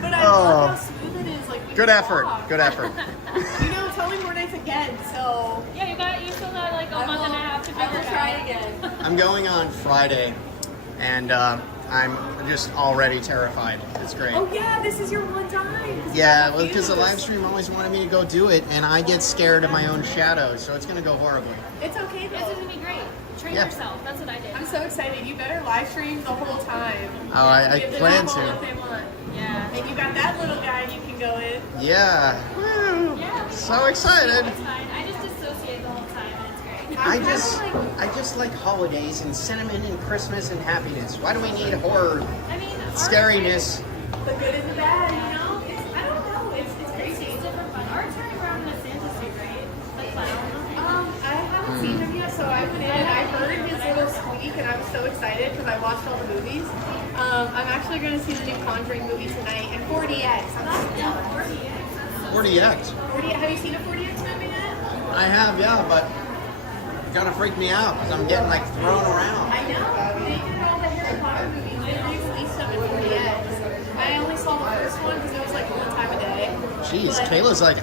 But I love how smooth it is. Like, when Good you effort. walk. Good effort. You know, Holding Hornets again, so Yeah, you still got like a month and a half to I figure will it try out. again. I'm going on Friday, and I'm just already terrified. It's great. Oh yeah, this is your one time. Yeah, well, because the live stream always wanted me to go do it, and I get scared of my own shadows, so it's going to go horribly. It's okay This though. is gonna be great. Train Yeah. yourself. That's what I did. I'm so excited. You better live stream the whole time. Oh, I Give the plan people to. what they want. Yeah. And you got that little guy you can go in. Yeah. Woo. Yeah. So excited. It's fine. I just dissociate the whole time, and it's great. I just like holidays and cinnamon and Christmas and happiness. Why do we need horror, I mean, scariness? The good and the bad, you know? I don't know. It's crazy. It's different fun. Art turning around in a Santa suit, right? Like clown. I haven't seen him yet, so I went in and I heard his little squeak, and I was so excited because I watched all the movies. I'm actually going to see the new Conjuring movie tonight, and 4DX. I'm so jealous. 40X. 40, have you seen a 4DX movie yet? I have, yeah, but it's gonna freak me out because I'm getting like thrown around. I know. They did all the Harry Potter movies. They re-released them in 4DX. I only saw the first one because it was like one time a day. Jeez, But, Kayla's like,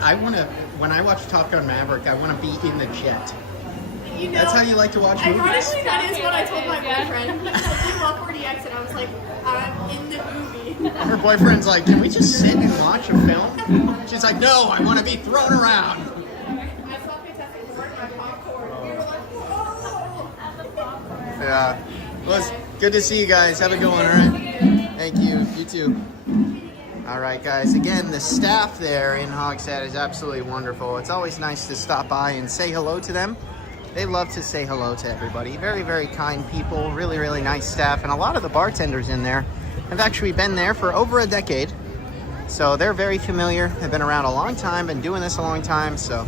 when I watch Top Gun Maverick, I want to be in the jet. you know, That's how you like to watch movies? ironically, that is what I told my Yeah. boyfriend. He said, "You love 4DX," and I was like, "I'm in the movie." Her boyfriend's like, can we just sit and watch a film? She's like, no, I want to be thrown around. I saw Fantastic Four and my popcorn. We were like, "Whoa!" Yeah. Well, it's good to see you guys. Have a good one, all right? Thank you. You too. All right, guys. Again, the staff there in Hogshead is absolutely wonderful. It's always nice to stop by and say hello to them. They love to say hello to everybody. Very, very kind people. Really, really nice staff. And a lot of the bartenders in there have actually been there for over a decade. So they're very familiar. They've been around a long time, been doing this a long time. So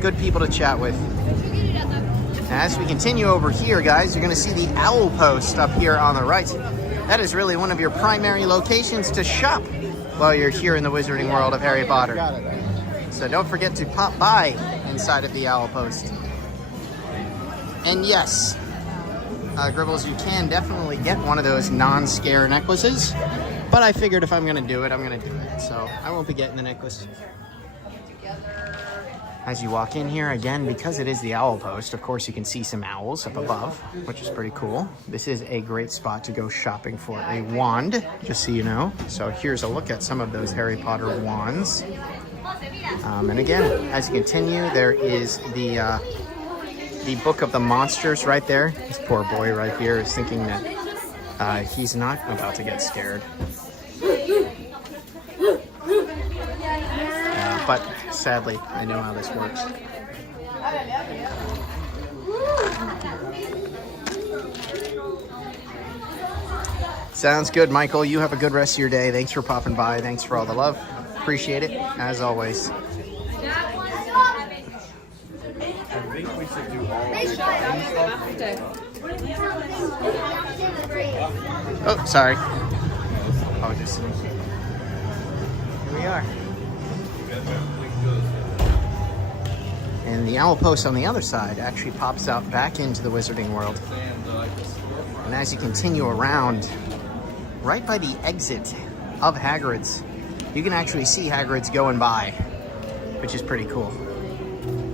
good people to chat with. Did you get it at that As we continue over here, guys, you're going to see the Owl Post up here on the right. That is really one of your primary locations to shop while you're here in the Wizarding World of Harry Potter. So don't forget to pop by inside of the Owl Post. And yes, Gribbles, you can definitely get one of those non-scare necklaces, but I figured if I'm going to do it, I'm going to do it. So I won't be getting the necklace. As you walk in here, again, because it is the Owl Post, of course you can see some owls up above, which is pretty cool. This is a great spot to go shopping for a wand, just so you know. So here's a look at some of those Harry Potter wands. And again, as you continue, there is the Book of the Monsters right there. This poor boy right here is thinking that he's not about to get scared. But sadly, I know how this works. Sounds good, Michael. You have a good rest of your day. Thanks for popping by. Thanks for all the love. Appreciate it, as always. Oh, sorry. Oh, just here we are. And the Owl Post on the other side actually pops out back into the Wizarding World. And as you continue around, right by the exit of Hagrid's, you can actually see Hagrid's going by, which is pretty cool.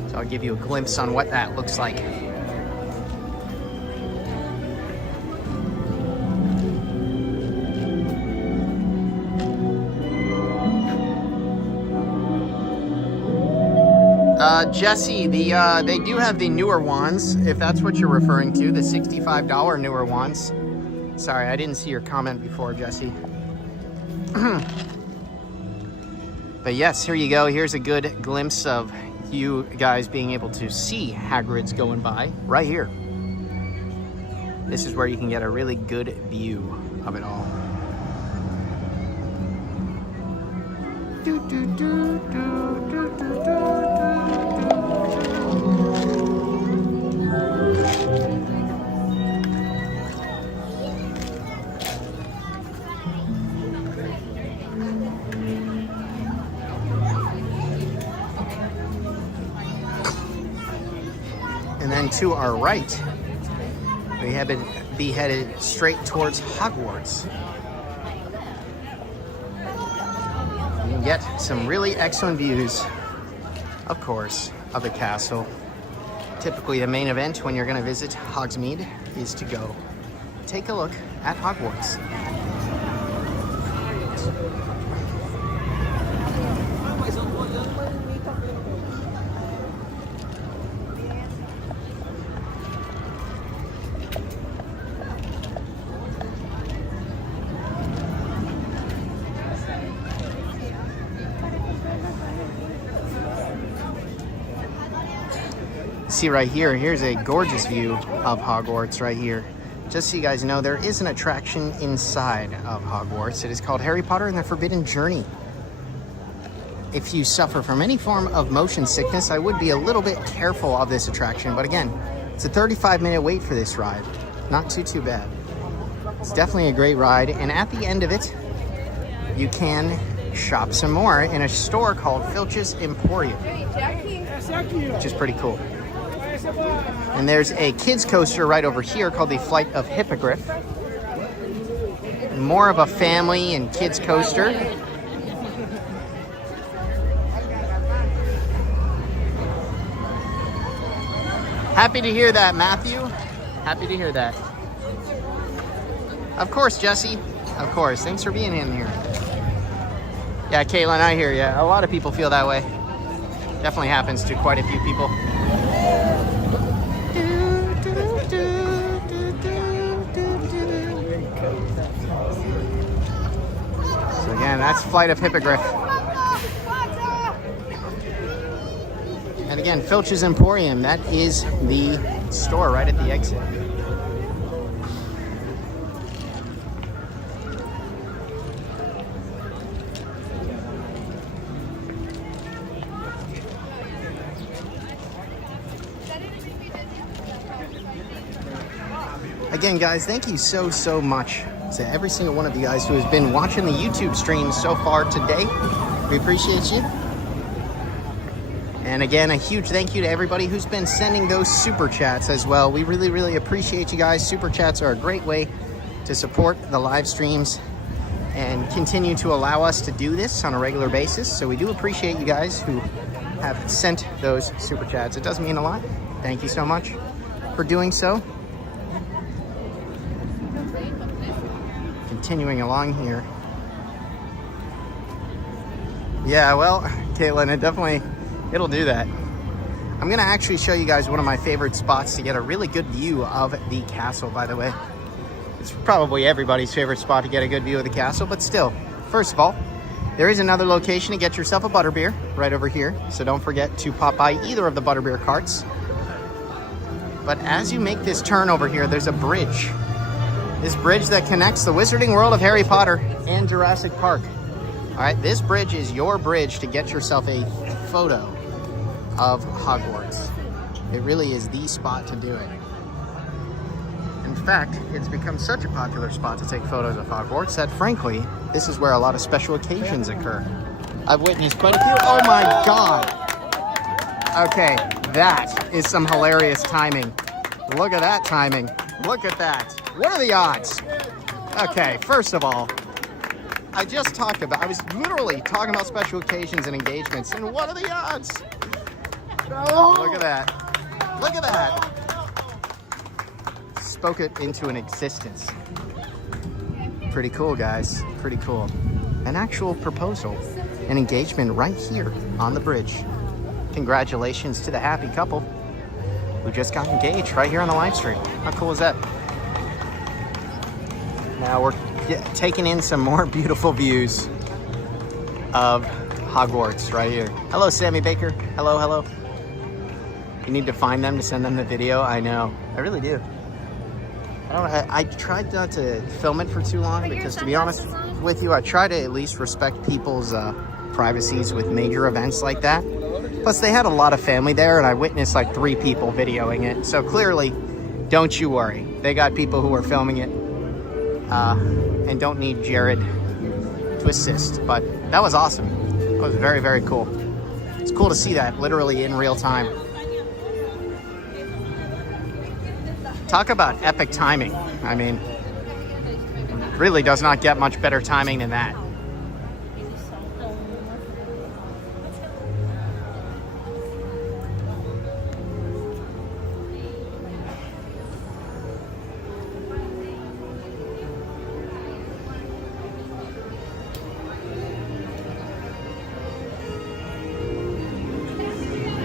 So I'll give you a glimpse on what that looks like. Jesse, they do have the newer wands, if that's what you're referring to, the $65 newer wands. Sorry, I didn't see your comment before, Jesse. But yes, here you go. Here's a good glimpse of you guys being able to see Hagrid's going by right here. This is where you can get a really good view of it all. And then to our right, we have to be headed straight towards Hogwarts. You can get some really excellent views, of course, of the castle. Typically the main event when you're going to visit Hogsmeade is to go take a look at Hogwarts. See right here, here's a gorgeous view of Hogwarts right here. Just so you guys know, there is an attraction inside of Hogwarts. It is called Harry Potter and the Forbidden Journey. If you suffer from any form of motion sickness, I would be a little bit careful of this attraction. But again, it's a 35-minute wait for this ride. Not too bad. It's definitely a great ride. And at the end of it, you can shop some more in a store called Filch's Emporium, which is pretty cool. And there's a kids coaster right over here called the Flight of Hippogriff. More of a family and kids coaster. Happy to hear that, Matthew. Happy to hear that. Of course, Jesse. Of course. Thanks for being in here. Yeah, Caitlin, I hear you. A lot of people feel that way. Definitely happens to quite a few people. So again, that's Flight of Hippogriff. And again, Filch's Emporium, that is the store right at the exit. Again, guys, thank you so much to every single one of you guys who has been watching the YouTube stream so far today. We appreciate you. And again, a huge thank you to everybody who's been sending those super chats as well. We really appreciate you guys. Super chats are a great way to support the live streams and continue to allow us to do this on a regular basis. So we do appreciate you guys who have sent those super chats. It does mean a lot. Thank you so much for doing so. Continuing along here. Yeah, well, Caitlin, it'll do that. I'm gonna actually show you guys one of my favorite spots to get a really good view of the castle, by the way. It's probably everybody's favorite spot to get a good view of the castle, but still, first of all, there is another location to get yourself a butterbeer right over here. So don't forget to pop by either of the butterbeer carts. But as you make this turn over here, there's a bridge. This bridge that connects the Wizarding World of Harry Potter and Jurassic Park. All right, this bridge is your bridge to get yourself a photo of Hogwarts. It really is the spot to do it. In fact, it's become such a popular spot to take photos of Hogwarts that, frankly, this is where a lot of special occasions occur. I've witnessed quite a few. Oh my God. Okay, that is some hilarious timing. Look at that timing. Look at that. What are the odds? Okay, first of all, I was literally talking about special occasions and engagements, and what are the odds? Look at that. Look at that. Spoke it into an existence. Pretty cool, guys. Pretty cool. An actual proposal, an engagement right here on the bridge. Congratulations to the happy couple who just got engaged right here on the live stream. How cool is that? Now we're taking in some more beautiful views of Hogwarts right here. Hello, Sammy Baker. Hello, hello. You need to find them to send them the video. I know. I really do. I tried not to film it for too long because, to be honest with you, I try to at least respect people's privacies with major events like that. Plus, they had a lot of family there, and I witnessed like 3 people videoing it. So clearly, don't you worry. They got people who are filming it and don't need Jared to assist. But that was awesome. That was very, very cool. It's cool to see that literally in real time. Talk about epic timing. I mean, really does not get much better timing than that.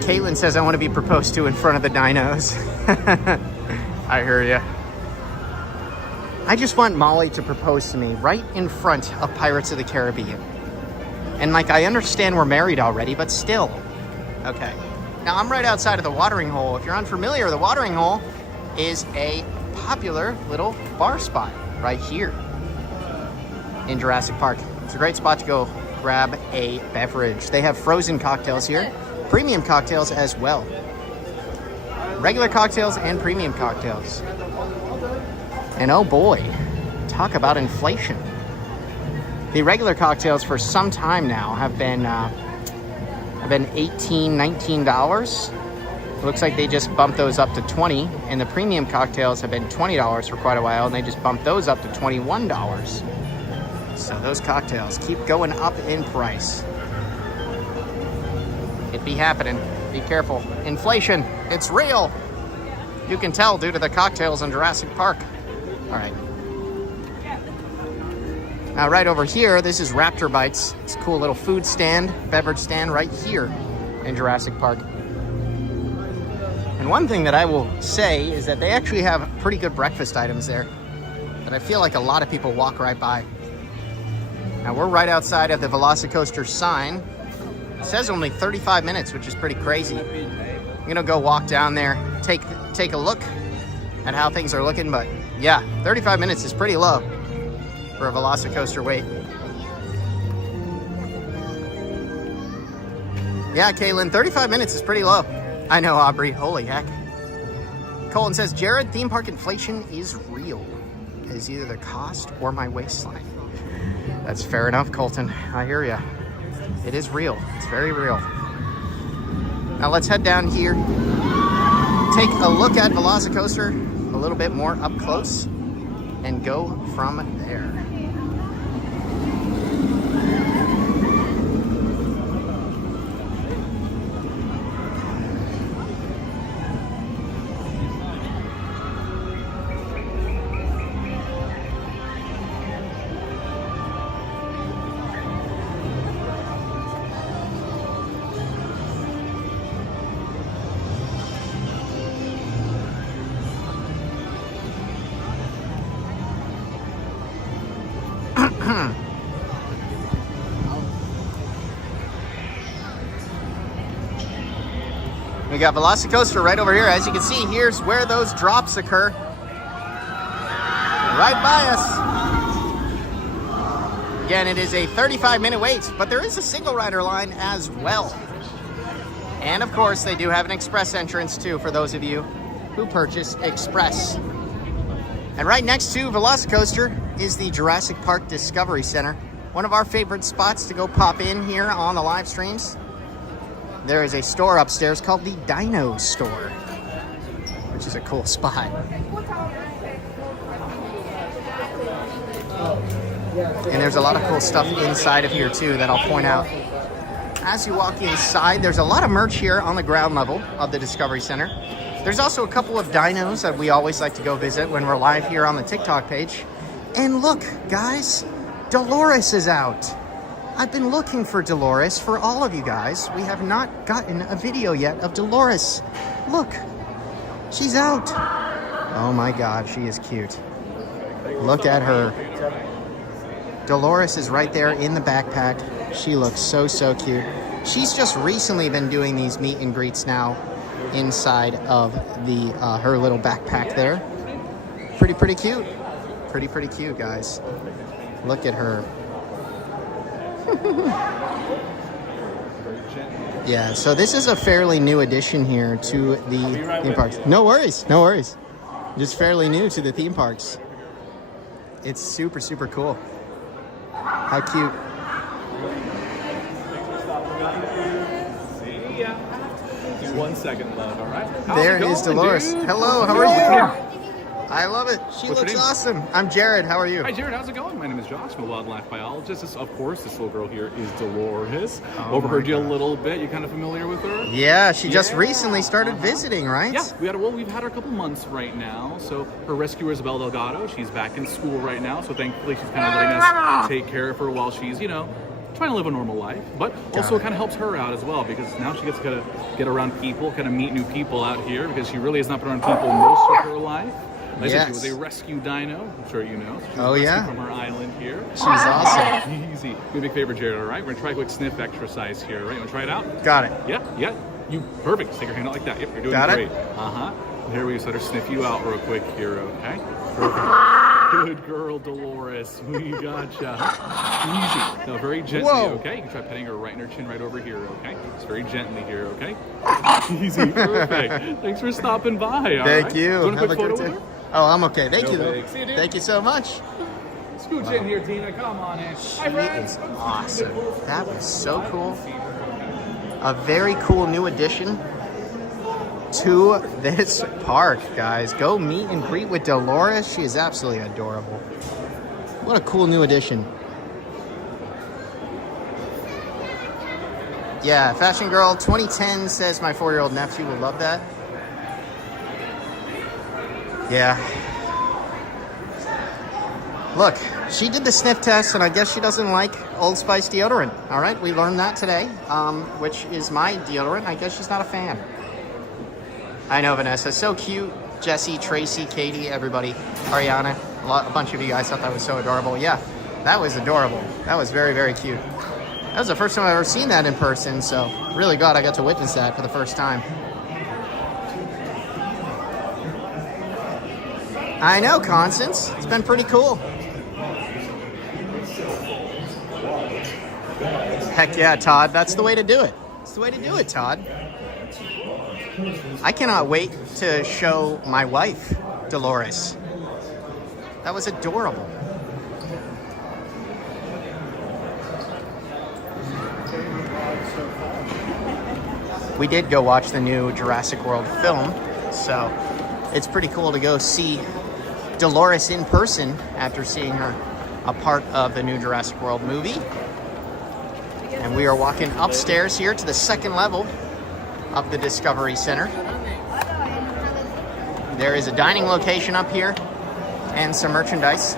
Caitlin says, I want to be proposed to in front of the dinos. I hear ya. I just want Molly to propose to me right in front of Pirates of the Caribbean. And like, I understand we're married already, but still. Okay. Now I'm right outside of the watering hole. If you're unfamiliar, the watering hole is a popular little bar spot right here in Jurassic Park. It's a great spot to go grab a beverage. They have frozen cocktails here, premium cocktails as well. Regular cocktails and premium cocktails. And oh boy, talk about inflation. The regular cocktails for some time now have been $18, $19. It looks like they just bumped those up to $20, and the premium cocktails have been $20 for quite a while, and they just bumped those up to $21. So those cocktails keep going up in price. It be happening. Be careful. Inflation, it's real. You can tell due to the cocktails in Jurassic Park. All right. Now right over here, this is Raptor Bites. It's a cool little food stand, beverage stand right here in Jurassic Park. And one thing that I will say is that they actually have pretty good breakfast items there that I feel like a lot of people walk right by. Now we're right outside of the Velocicoaster sign. It says only 35 minutes, which is pretty crazy. I'm gonna go walk down there, take a look at how things are looking, but yeah, 35 minutes is pretty low for a Velocicoaster wait. Yeah, Kaylin, 35 minutes is pretty low. I know, Aubrey, holy heck. Colton says, Jared, theme park inflation is real. It is either the cost or my waistline. That's fair enough, Colton. I hear ya. It is real. It's very real. Now let's head down here. Take a look at Velocicoaster a little bit more up close and go from there. We got Velocicoaster right over here. As you can see, here's where those drops occur. Right by us. Again, it is a 35-minute wait, but there is a single rider line as well. And of course, they do have an express entrance too for those of you who purchase express. And right next to Velocicoaster is the Jurassic Park Discovery Center. One of our favorite spots to go pop in here on the live streams. There is a store upstairs called the Dino Store, which is a cool spot. And there's a lot of cool stuff inside of here too that I'll point out. As you walk inside, there's a lot of merch here on the ground level of the Discovery Center. There's also a couple of dinos that we always like to go visit when we're live here on the TikTok page. And look, guys, Dolores is out. I've been looking for Dolores for all of you guys. We have not gotten a video yet of Dolores. Look, she's out. Oh my God, she is cute. Look at her. Dolores is right there in the backpack. She looks so, so cute. She's just recently been doing these meet and greets now inside of the her little backpack there. Pretty cute. Pretty cute, guys. Look at her. Yeah, so this is a fairly new addition here to the theme parks. No worries. Just fairly new to the theme parks. It's super, super cool. How cute. See ya. 1 second, love, all right? There is Dolores. Dude? Hello, how are you? I love it. She What's your looks name? awesome. I'm Jared. How are you? Hi, Jared. How's it going? My name is Josh. I'm a wildlife biologist. Of course, this little girl here is Dolores. Oh Overheard my you a God. little bit. You kind of familiar with her? Yeah, she just Yeah. recently started visiting, right? Yeah, we've had her a couple months right now. So her rescuer is Belle Delgado. She's back in school right now. So thankfully, she's kind of letting us take care of her while she's, trying to live a normal life. But also it. kind of helps her out as well because now she gets to get around people, kind of meet new people out here because she really has not been around people most of her life. Like I said, she was a rescue dino. I'm sure you know. So she was rescued from her island here. She's awesome. Easy. Do a big favor, Jared, all right? We're going to try a quick sniff exercise here, right? You want to try it out? Got it. Yeah. You perfect. Stick your hand out like that. Yep, you're doing Got it. great. Uh-huh. Here we let her sniff you out real quick here, okay? Perfect. Good girl, Dolores. We gotcha. Easy. Now, very gently, Whoa. okay? You can try petting her right in her chin right over here, okay? Just very gently here, okay? Easy. Perfect. Thanks for stopping by, all right? Thank you. Want a Have quick a photo great with day. her? Oh, I'm okay. Thank you, though. big. See you, dude. Thank you so much. Scooch in here, Tina. Come on in. She is awesome. That was so cool. A very cool new addition to this park, guys. Go meet and greet with Dolores. She is absolutely adorable. What a cool new addition. Yeah, Fashion Girl 2010 says my 4-year-old nephew will love that. Yeah. Look, she did the sniff test, and I guess she doesn't like Old Spice deodorant. All right, we learned that today, which is my deodorant. I guess she's not a fan. I know, Vanessa. So cute. Jesse, Tracy, Katie, everybody. Ariana. A bunch of you guys thought that was so adorable. Yeah, that was adorable. That was very, very cute. That was the first time I've ever seen that in person, so really glad I got to witness that for the first time. I know, Constance. It's been pretty cool. Heck yeah, Todd. That's the way to do it. It's the way to do it, Todd. I cannot wait to show my wife Dolores. That was adorable. We did go watch the new Jurassic World film, so it's pretty cool to go see Dolores in person after seeing her a part of the new Jurassic World movie. And we are walking upstairs here to the second level of the Discovery Center. There is a dining location up here and some merchandise.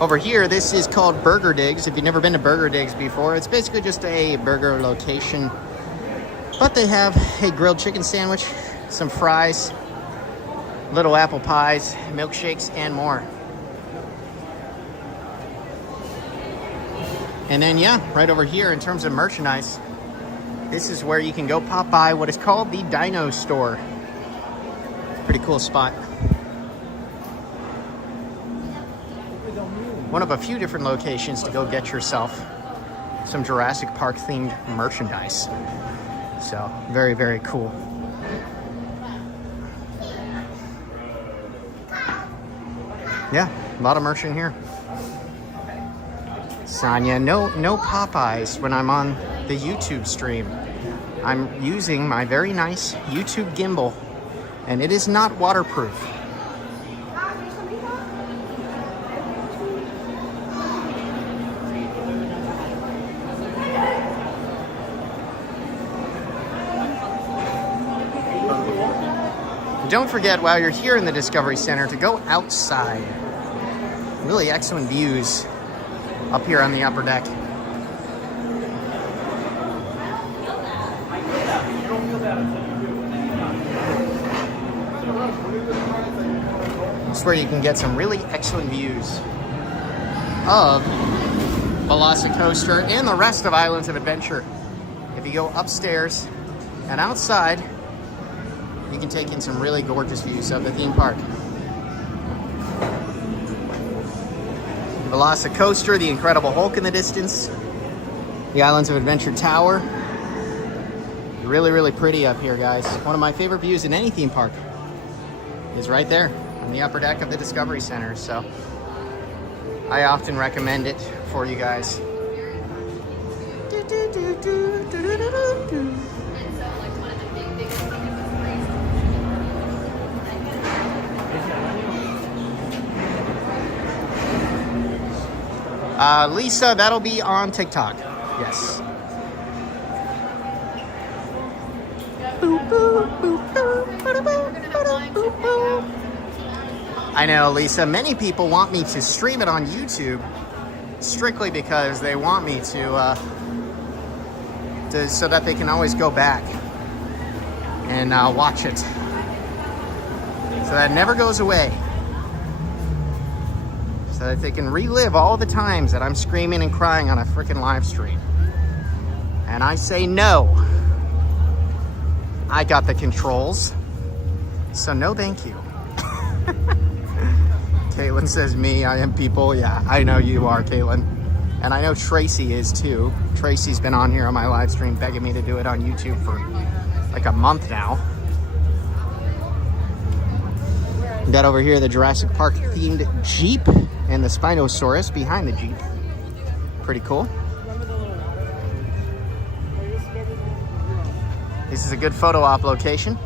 Over here, this is called Burger Digs. If you've never been to Burger Digs before, it's basically just a burger location. But they have a grilled chicken sandwich, some fries, little apple pies, milkshakes, and more. And then, yeah, right over here, in terms of merchandise, this is where you can go pop by what is called the Dino Store. Pretty cool spot. One of a few different locations to go get yourself some Jurassic Park themed merchandise. So, very, very cool. Yeah, a lot of merch in here. Sonia, no Popeyes when I'm on the YouTube stream. I'm using my very nice YouTube gimbal, and it is not waterproof. Don't forget, while you're here in the Discovery Center, to go outside. Really excellent views up here on the upper deck. It's where you can get some really excellent views of Velocicoaster and the rest of Islands of Adventure. If you go upstairs and outside, you can take in some really gorgeous views of the theme park. Velocicoaster, the Incredible Hulk in the distance, the Islands of Adventure Tower. Really, really pretty up here, guys. One of my favorite views in any theme park is right there on the upper deck of the Discovery Center. So I often recommend it for you guys. Lisa, that'll be on TikTok. Yes. I know, Lisa, many people want me to stream it on YouTube strictly because they want me to so that they can always go back and watch it. So that never goes away. So that they can relive all the times that I'm screaming and crying on a freaking live stream. And I say no. I got the controls. So no thank you. Caitlin says me, I am people. Yeah, I know you are, Caitlin. And I know Tracy is too. Tracy's been on here on my live stream begging me to do it on YouTube for like a month now. Got over here the Jurassic Park themed Jeep and the Spinosaurus behind the Jeep. Pretty cool. This is a good photo op location.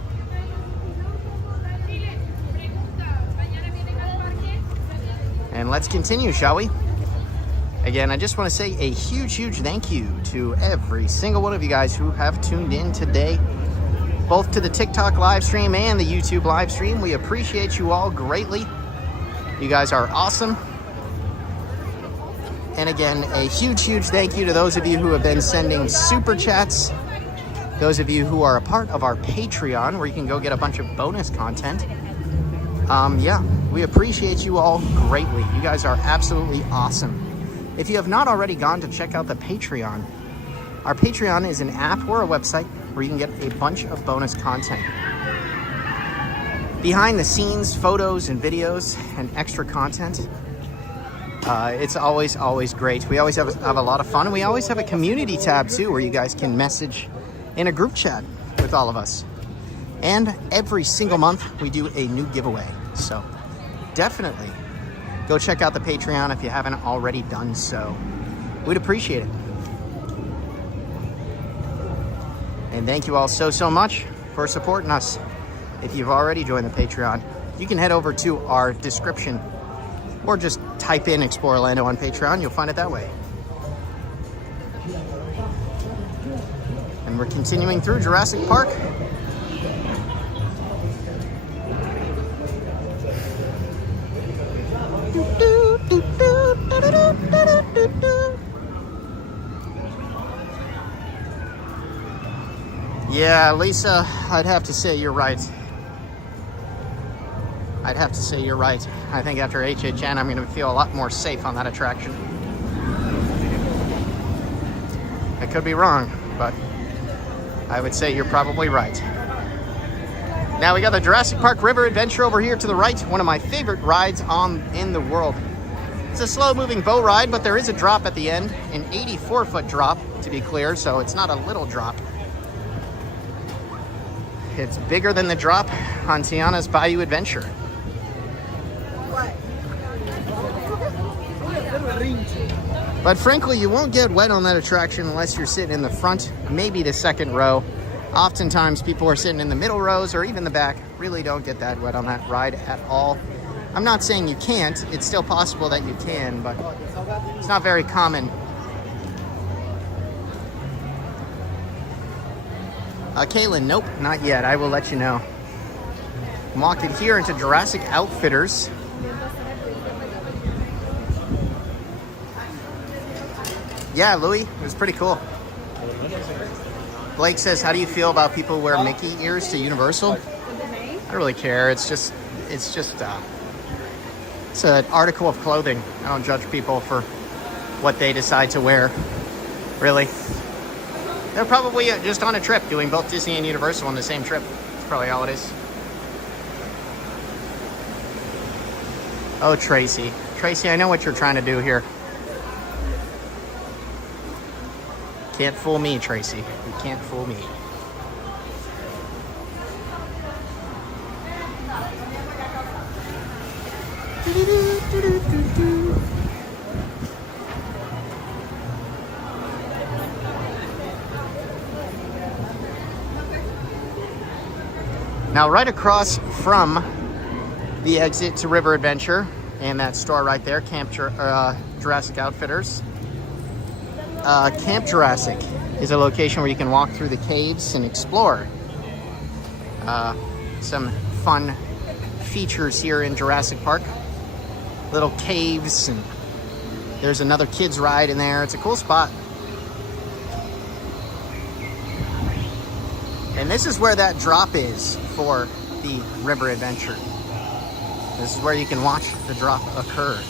And let's continue, shall we? Again, I just want to say a huge, huge thank you to every single one of you guys who have tuned in today, both to the TikTok live stream and the YouTube live stream. We appreciate you all greatly. You guys are awesome. And again, a huge, huge thank you to those of you who have been sending super chats. Those of you who are a part of our Patreon, where you can go get a bunch of bonus content. Yeah, we appreciate you all greatly. You guys are absolutely awesome. If you have not already gone to check out the Patreon, our Patreon is an app or a website where you can get a bunch of bonus content. Behind the scenes, photos and videos and extra content. It's always, always great. We always have a lot of fun. And we always have a community tab too, where you guys can message in a group chat with all of us. And every single month we do a new giveaway. So definitely go check out the Patreon if you haven't already done so. We'd appreciate it. And thank you all so much for supporting us. If you've already joined the Patreon, you can head over to our description or just type in Explore Orlando on Patreon. You'll find it that way. And we're continuing through Jurassic Park. Yeah, Lisa, I'd have to say you're right. I'd have to say you're right. I think after HHN, I'm going to feel a lot more safe on that attraction. I could be wrong, but I would say you're probably right. Now we got the Jurassic Park River Adventure over here to the right, one of my favorite rides in the world. It's a slow-moving boat ride, but there is a drop at the end, an 84-foot drop, to be clear, so it's not a little drop. It's bigger than the drop on Tiana's Bayou Adventure. But frankly, you won't get wet on that attraction unless you're sitting in the front, maybe the second row. Oftentimes people are sitting in the middle rows or even the back. Really don't get that wet on that ride at all. I'm not saying you can't. It's still possible that you can, but it's not very common. Kaylin, nope, not yet. I will let you know. I'm walking here into Jurassic Outfitters. Yeah, Louis, it was pretty cool. Blake says, how do you feel about people who wear Mickey ears to Universal? I don't really care. It's an article of clothing. I don't judge people for what they decide to wear, really. They're probably just on a trip doing both Disney and Universal on the same trip. That's probably all it is. Oh, Tracy. Tracy, I know what you're trying to do here. Can't fool me, Tracy. You can't fool me. Now, right across from the exit to River Adventure and that store right there, Jurassic Outfitters. Camp Jurassic is a location where you can walk through the caves and explore. Some fun features here in Jurassic Park. Little caves, and there's another kids ride in there. It's a cool spot. And this is where that drop is for the River Adventure. This is where you can watch the drop occur.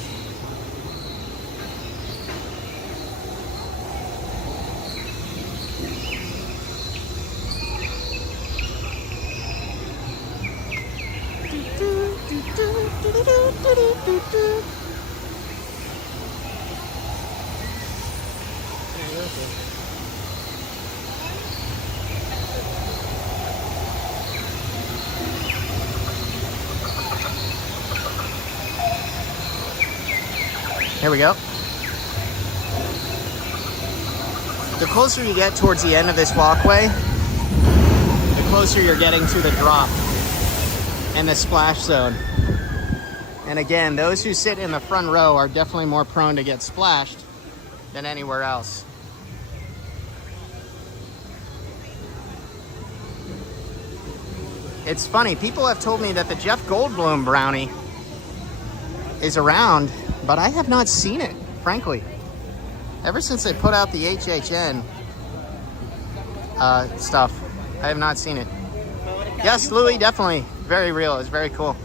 Here we go. The closer you get towards the end of this walkway, the closer you're getting to the drop and the splash zone. And again, those who sit in the front row are definitely more prone to get splashed than anywhere else. It's funny, people have told me that the Jeff Goldblum brownie is around, but I have not seen it, frankly. Ever since they put out the HHN stuff, I have not seen it. Yes, Louis, definitely. Very real. It's very cool.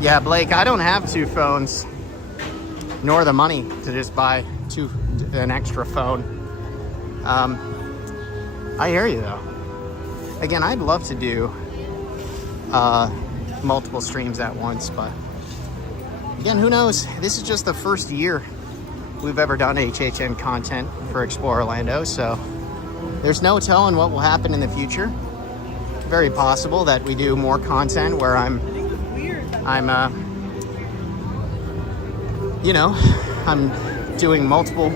Yeah, Blake, I don't have two phones, nor the money to just buy an extra phone. I hear you though. Again, I'd love to do multiple streams at once, but again, who knows? This is just the first year we've ever done HHN content for Explore Orlando, so there's no telling what will happen in the future. Very possible that we do more content where I'm doing multiple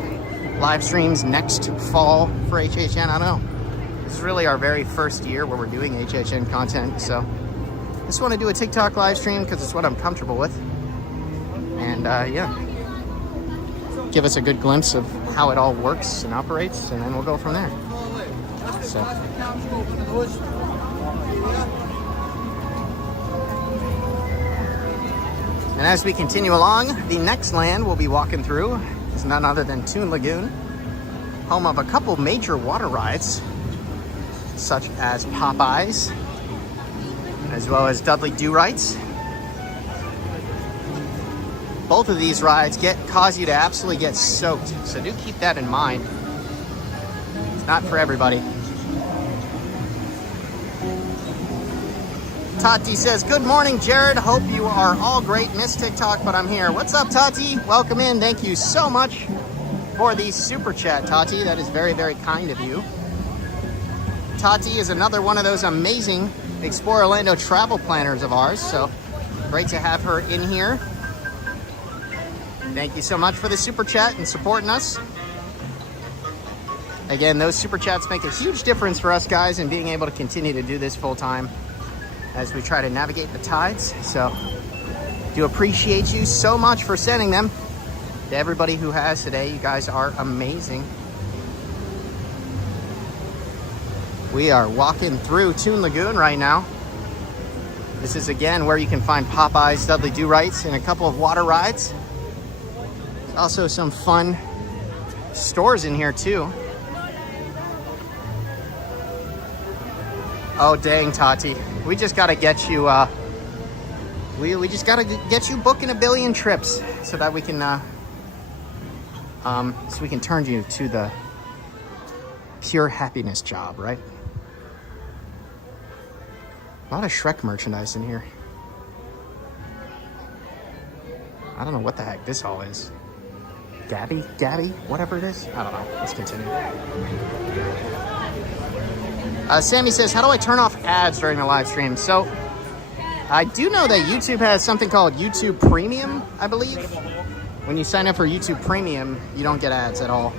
live streams next fall for HHN. I don't know. This is really our very first year where we're doing HHN content, so I just want to do a TikTok live stream because it's what I'm comfortable with. And yeah, give us a good glimpse of how it all works and operates, and then we'll go from there. So. And as we continue along, the next land we'll be walking through is none other than Toon Lagoon, home of a couple major water rides, such as Popeyes, as well as Dudley Do-Rights. Both of these rides cause you to absolutely get soaked, so do keep that in mind. It's not for everybody. Tati says, good morning, Jared. Hope you are all great. Missed TikTok, but I'm here. What's up, Tati? Welcome in. Thank you so much for the super chat, Tati. That is very, very kind of you. Tati is another one of those amazing Explore Orlando travel planners of ours, so great to have her in here. Thank you so much for the super chat and supporting us. Again, those super chats make a huge difference for us guys in being able to continue to do this full time as we try to navigate the tides. So do appreciate you so much for sending them. To everybody who has today, you guys are amazing. We are walking through Toon Lagoon right now. This is again where you can find Popeyes, Dudley Do-Rights, and a couple of water rides. There's also some fun stores in here too. Oh dang, Tati. We just gotta get you we just gotta get you booking a billion trips so that we can turn you to the pure happiness job, right? A lot of Shrek merchandise in here. I don't know what the heck this all is. Gabby, whatever it is. I don't know. Let's continue. Sammy says, how do I turn off ads during the live stream? So I do know that YouTube has something called YouTube Premium, I believe. When you sign up for YouTube Premium, you don't get ads at all.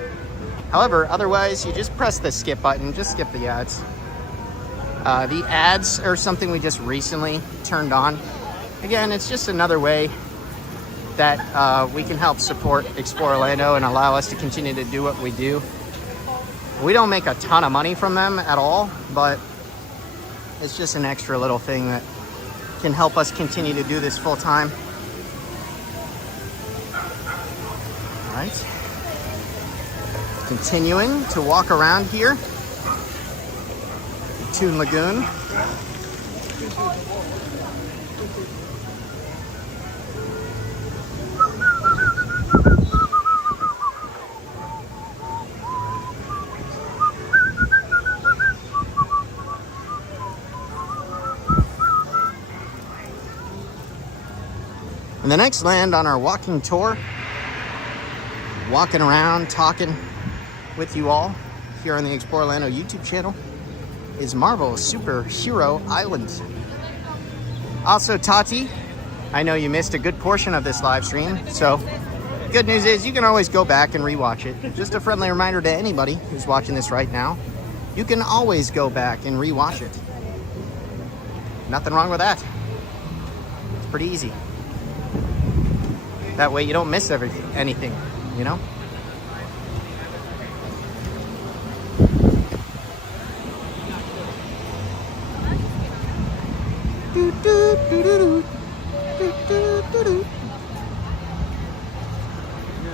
However, otherwise, you just press the skip button, just skip the ads. The ads are something we just recently turned on. Again, it's just another way that we can help support Explore Orlando and allow us to continue to do what we do. We don't make a ton of money from them at all, but it's just an extra little thing that can help us continue to do this full time. All right. Continuing to walk around here. Toon Lagoon. And the next land on our walking tour, walking around, talking with you all here on the Explore Orlando YouTube channel, is Marvel Superhero Island. Also, Tati, I know you missed a good portion of this live stream, so good news is you can always go back and rewatch it. Just a friendly reminder to anybody who's watching this right now, you can always go back and rewatch it. Nothing wrong with that. It's pretty easy. That way you don't miss anything, you know?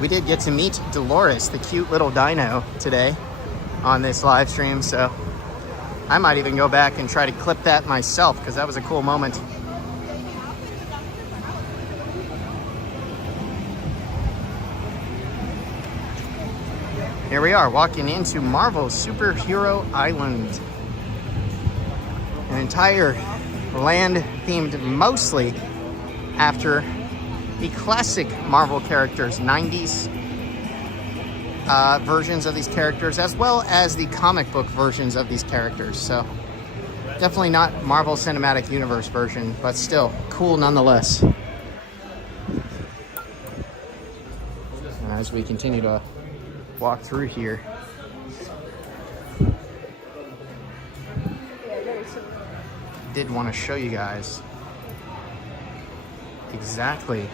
We did get to meet Dolores, the cute little dino, today on this live stream, so I might even go back and try to clip that myself because that was a cool moment. Here we are walking into Marvel Superhero Island. An entire land themed mostly after the classic Marvel characters, 90s versions of these characters, as well as the comic book versions of these characters. So definitely not Marvel Cinematic Universe version, but still cool nonetheless. And as we continue to walk through here, did want to show you guys exactly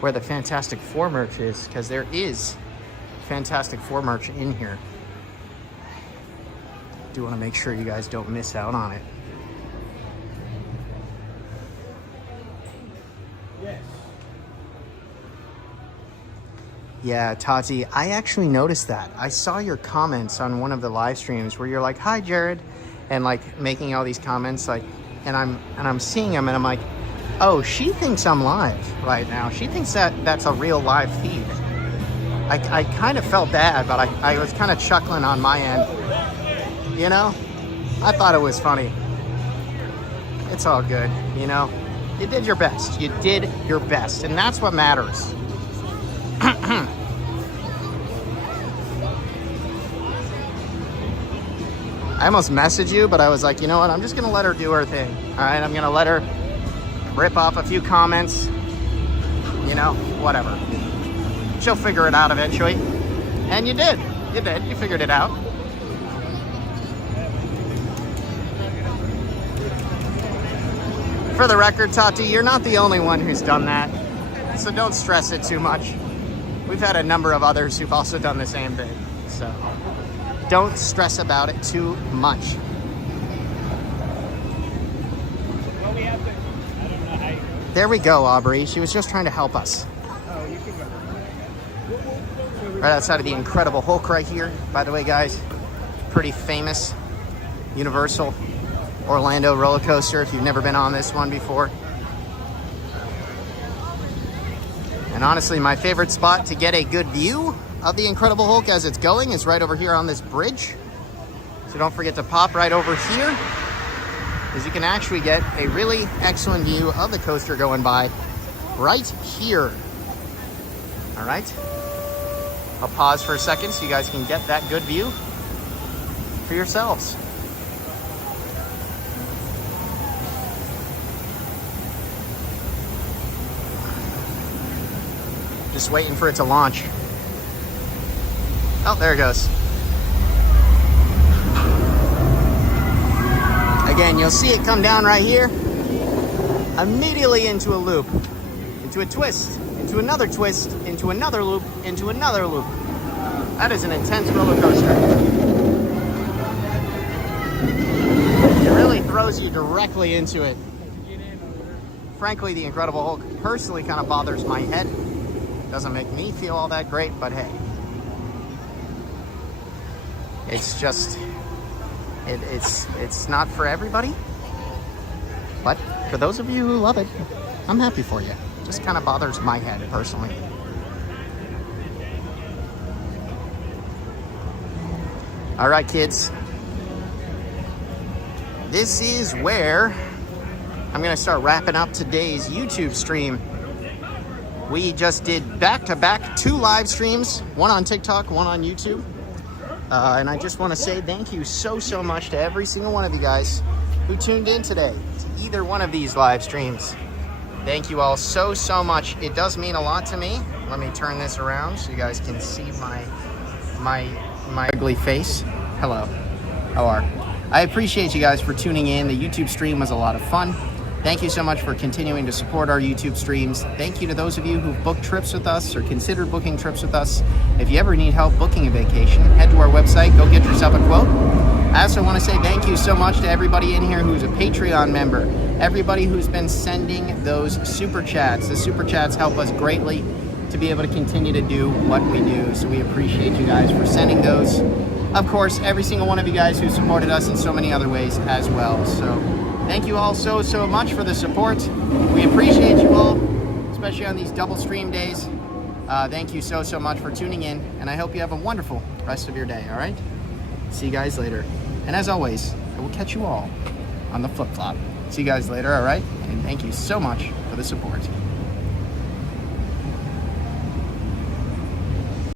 where the Fantastic Four merch is, because there is Fantastic Four merch in here. Do want to make sure you guys don't miss out on it. Yeah, Tati, I actually noticed that. I saw your comments on one of the live streams where you're like, "Hi, Jared," and like making all these comments, like, and I'm seeing them, and I'm like, oh, she thinks I'm live right now. She thinks that that's a real live feed. I kind of felt bad, but I was kind of chuckling on my end. You know, I thought it was funny. It's all good, you know. You did your best. You did your best, and that's what matters. I almost messaged you, but I was like, you know what? I'm just going to let her do her thing. All right, I'm going to let her rip off a few comments. You know, whatever. She'll figure it out eventually. And you did. You did. You figured it out. For the record, Tati, you're not the only one who's done that. So don't stress it too much. We've had a number of others who've also done the same thing. So don't stress about it too much. There we go, Aubrey. She was just trying to help us. Right outside of the Incredible Hulk right here. By the way, guys, pretty famous Universal Orlando roller coaster if you've never been on this one before. And honestly, my favorite spot to get a good view of the Incredible Hulk as it's going is right over here on this bridge. So don't forget to pop right over here, because you can actually get a really excellent view of the coaster going by right here. All right. I'll pause for a second so you guys can get that good view for yourselves. Just waiting for it to launch. Oh, there it goes. Again, you'll see it come down right here, immediately into a loop, into a twist, into another twist, into another loop, into another loop. That is an intense roller coaster. It really throws you directly into it. Frankly, the Incredible Hulk personally kind of bothers my head. Doesn't make me feel all that great, but hey. It's just, it's not for everybody. But for those of you who love it, I'm happy for you. Just kind of bothers my head personally. All right, kids. This is where I'm going to start wrapping up today's YouTube stream. We just did back-to-back 2 live streams, one on TikTok, one on YouTube. And I just want to say thank you so much to every single one of you guys who tuned in today to either one of these live streams. Thank you all so much. It does mean a lot to me. Let me turn this around so you guys can see my ugly face. Hello. How are? I appreciate you guys for tuning in. The YouTube stream was a lot of fun. Thank you so much for continuing to support our YouTube streams. Thank you to those of you who've booked trips with us or considered booking trips with us. If you ever need help booking a vacation, head to our website, go get yourself a quote. I also want to say thank you so much to everybody in here who's a Patreon member, everybody who's been sending those super chats. The super chats help us greatly to be able to continue to do what we do, so we appreciate you guys for sending those. Of course, every single one of you guys who supported us in so many other ways as well. So thank you all so much for the support. We appreciate you all, especially on these double stream days. Thank you so much for tuning in, and I hope you have a wonderful rest of your day, all right? See you guys later. And as always, I will catch you all on the flip-flop. See you guys later, all right? And thank you so much for the support.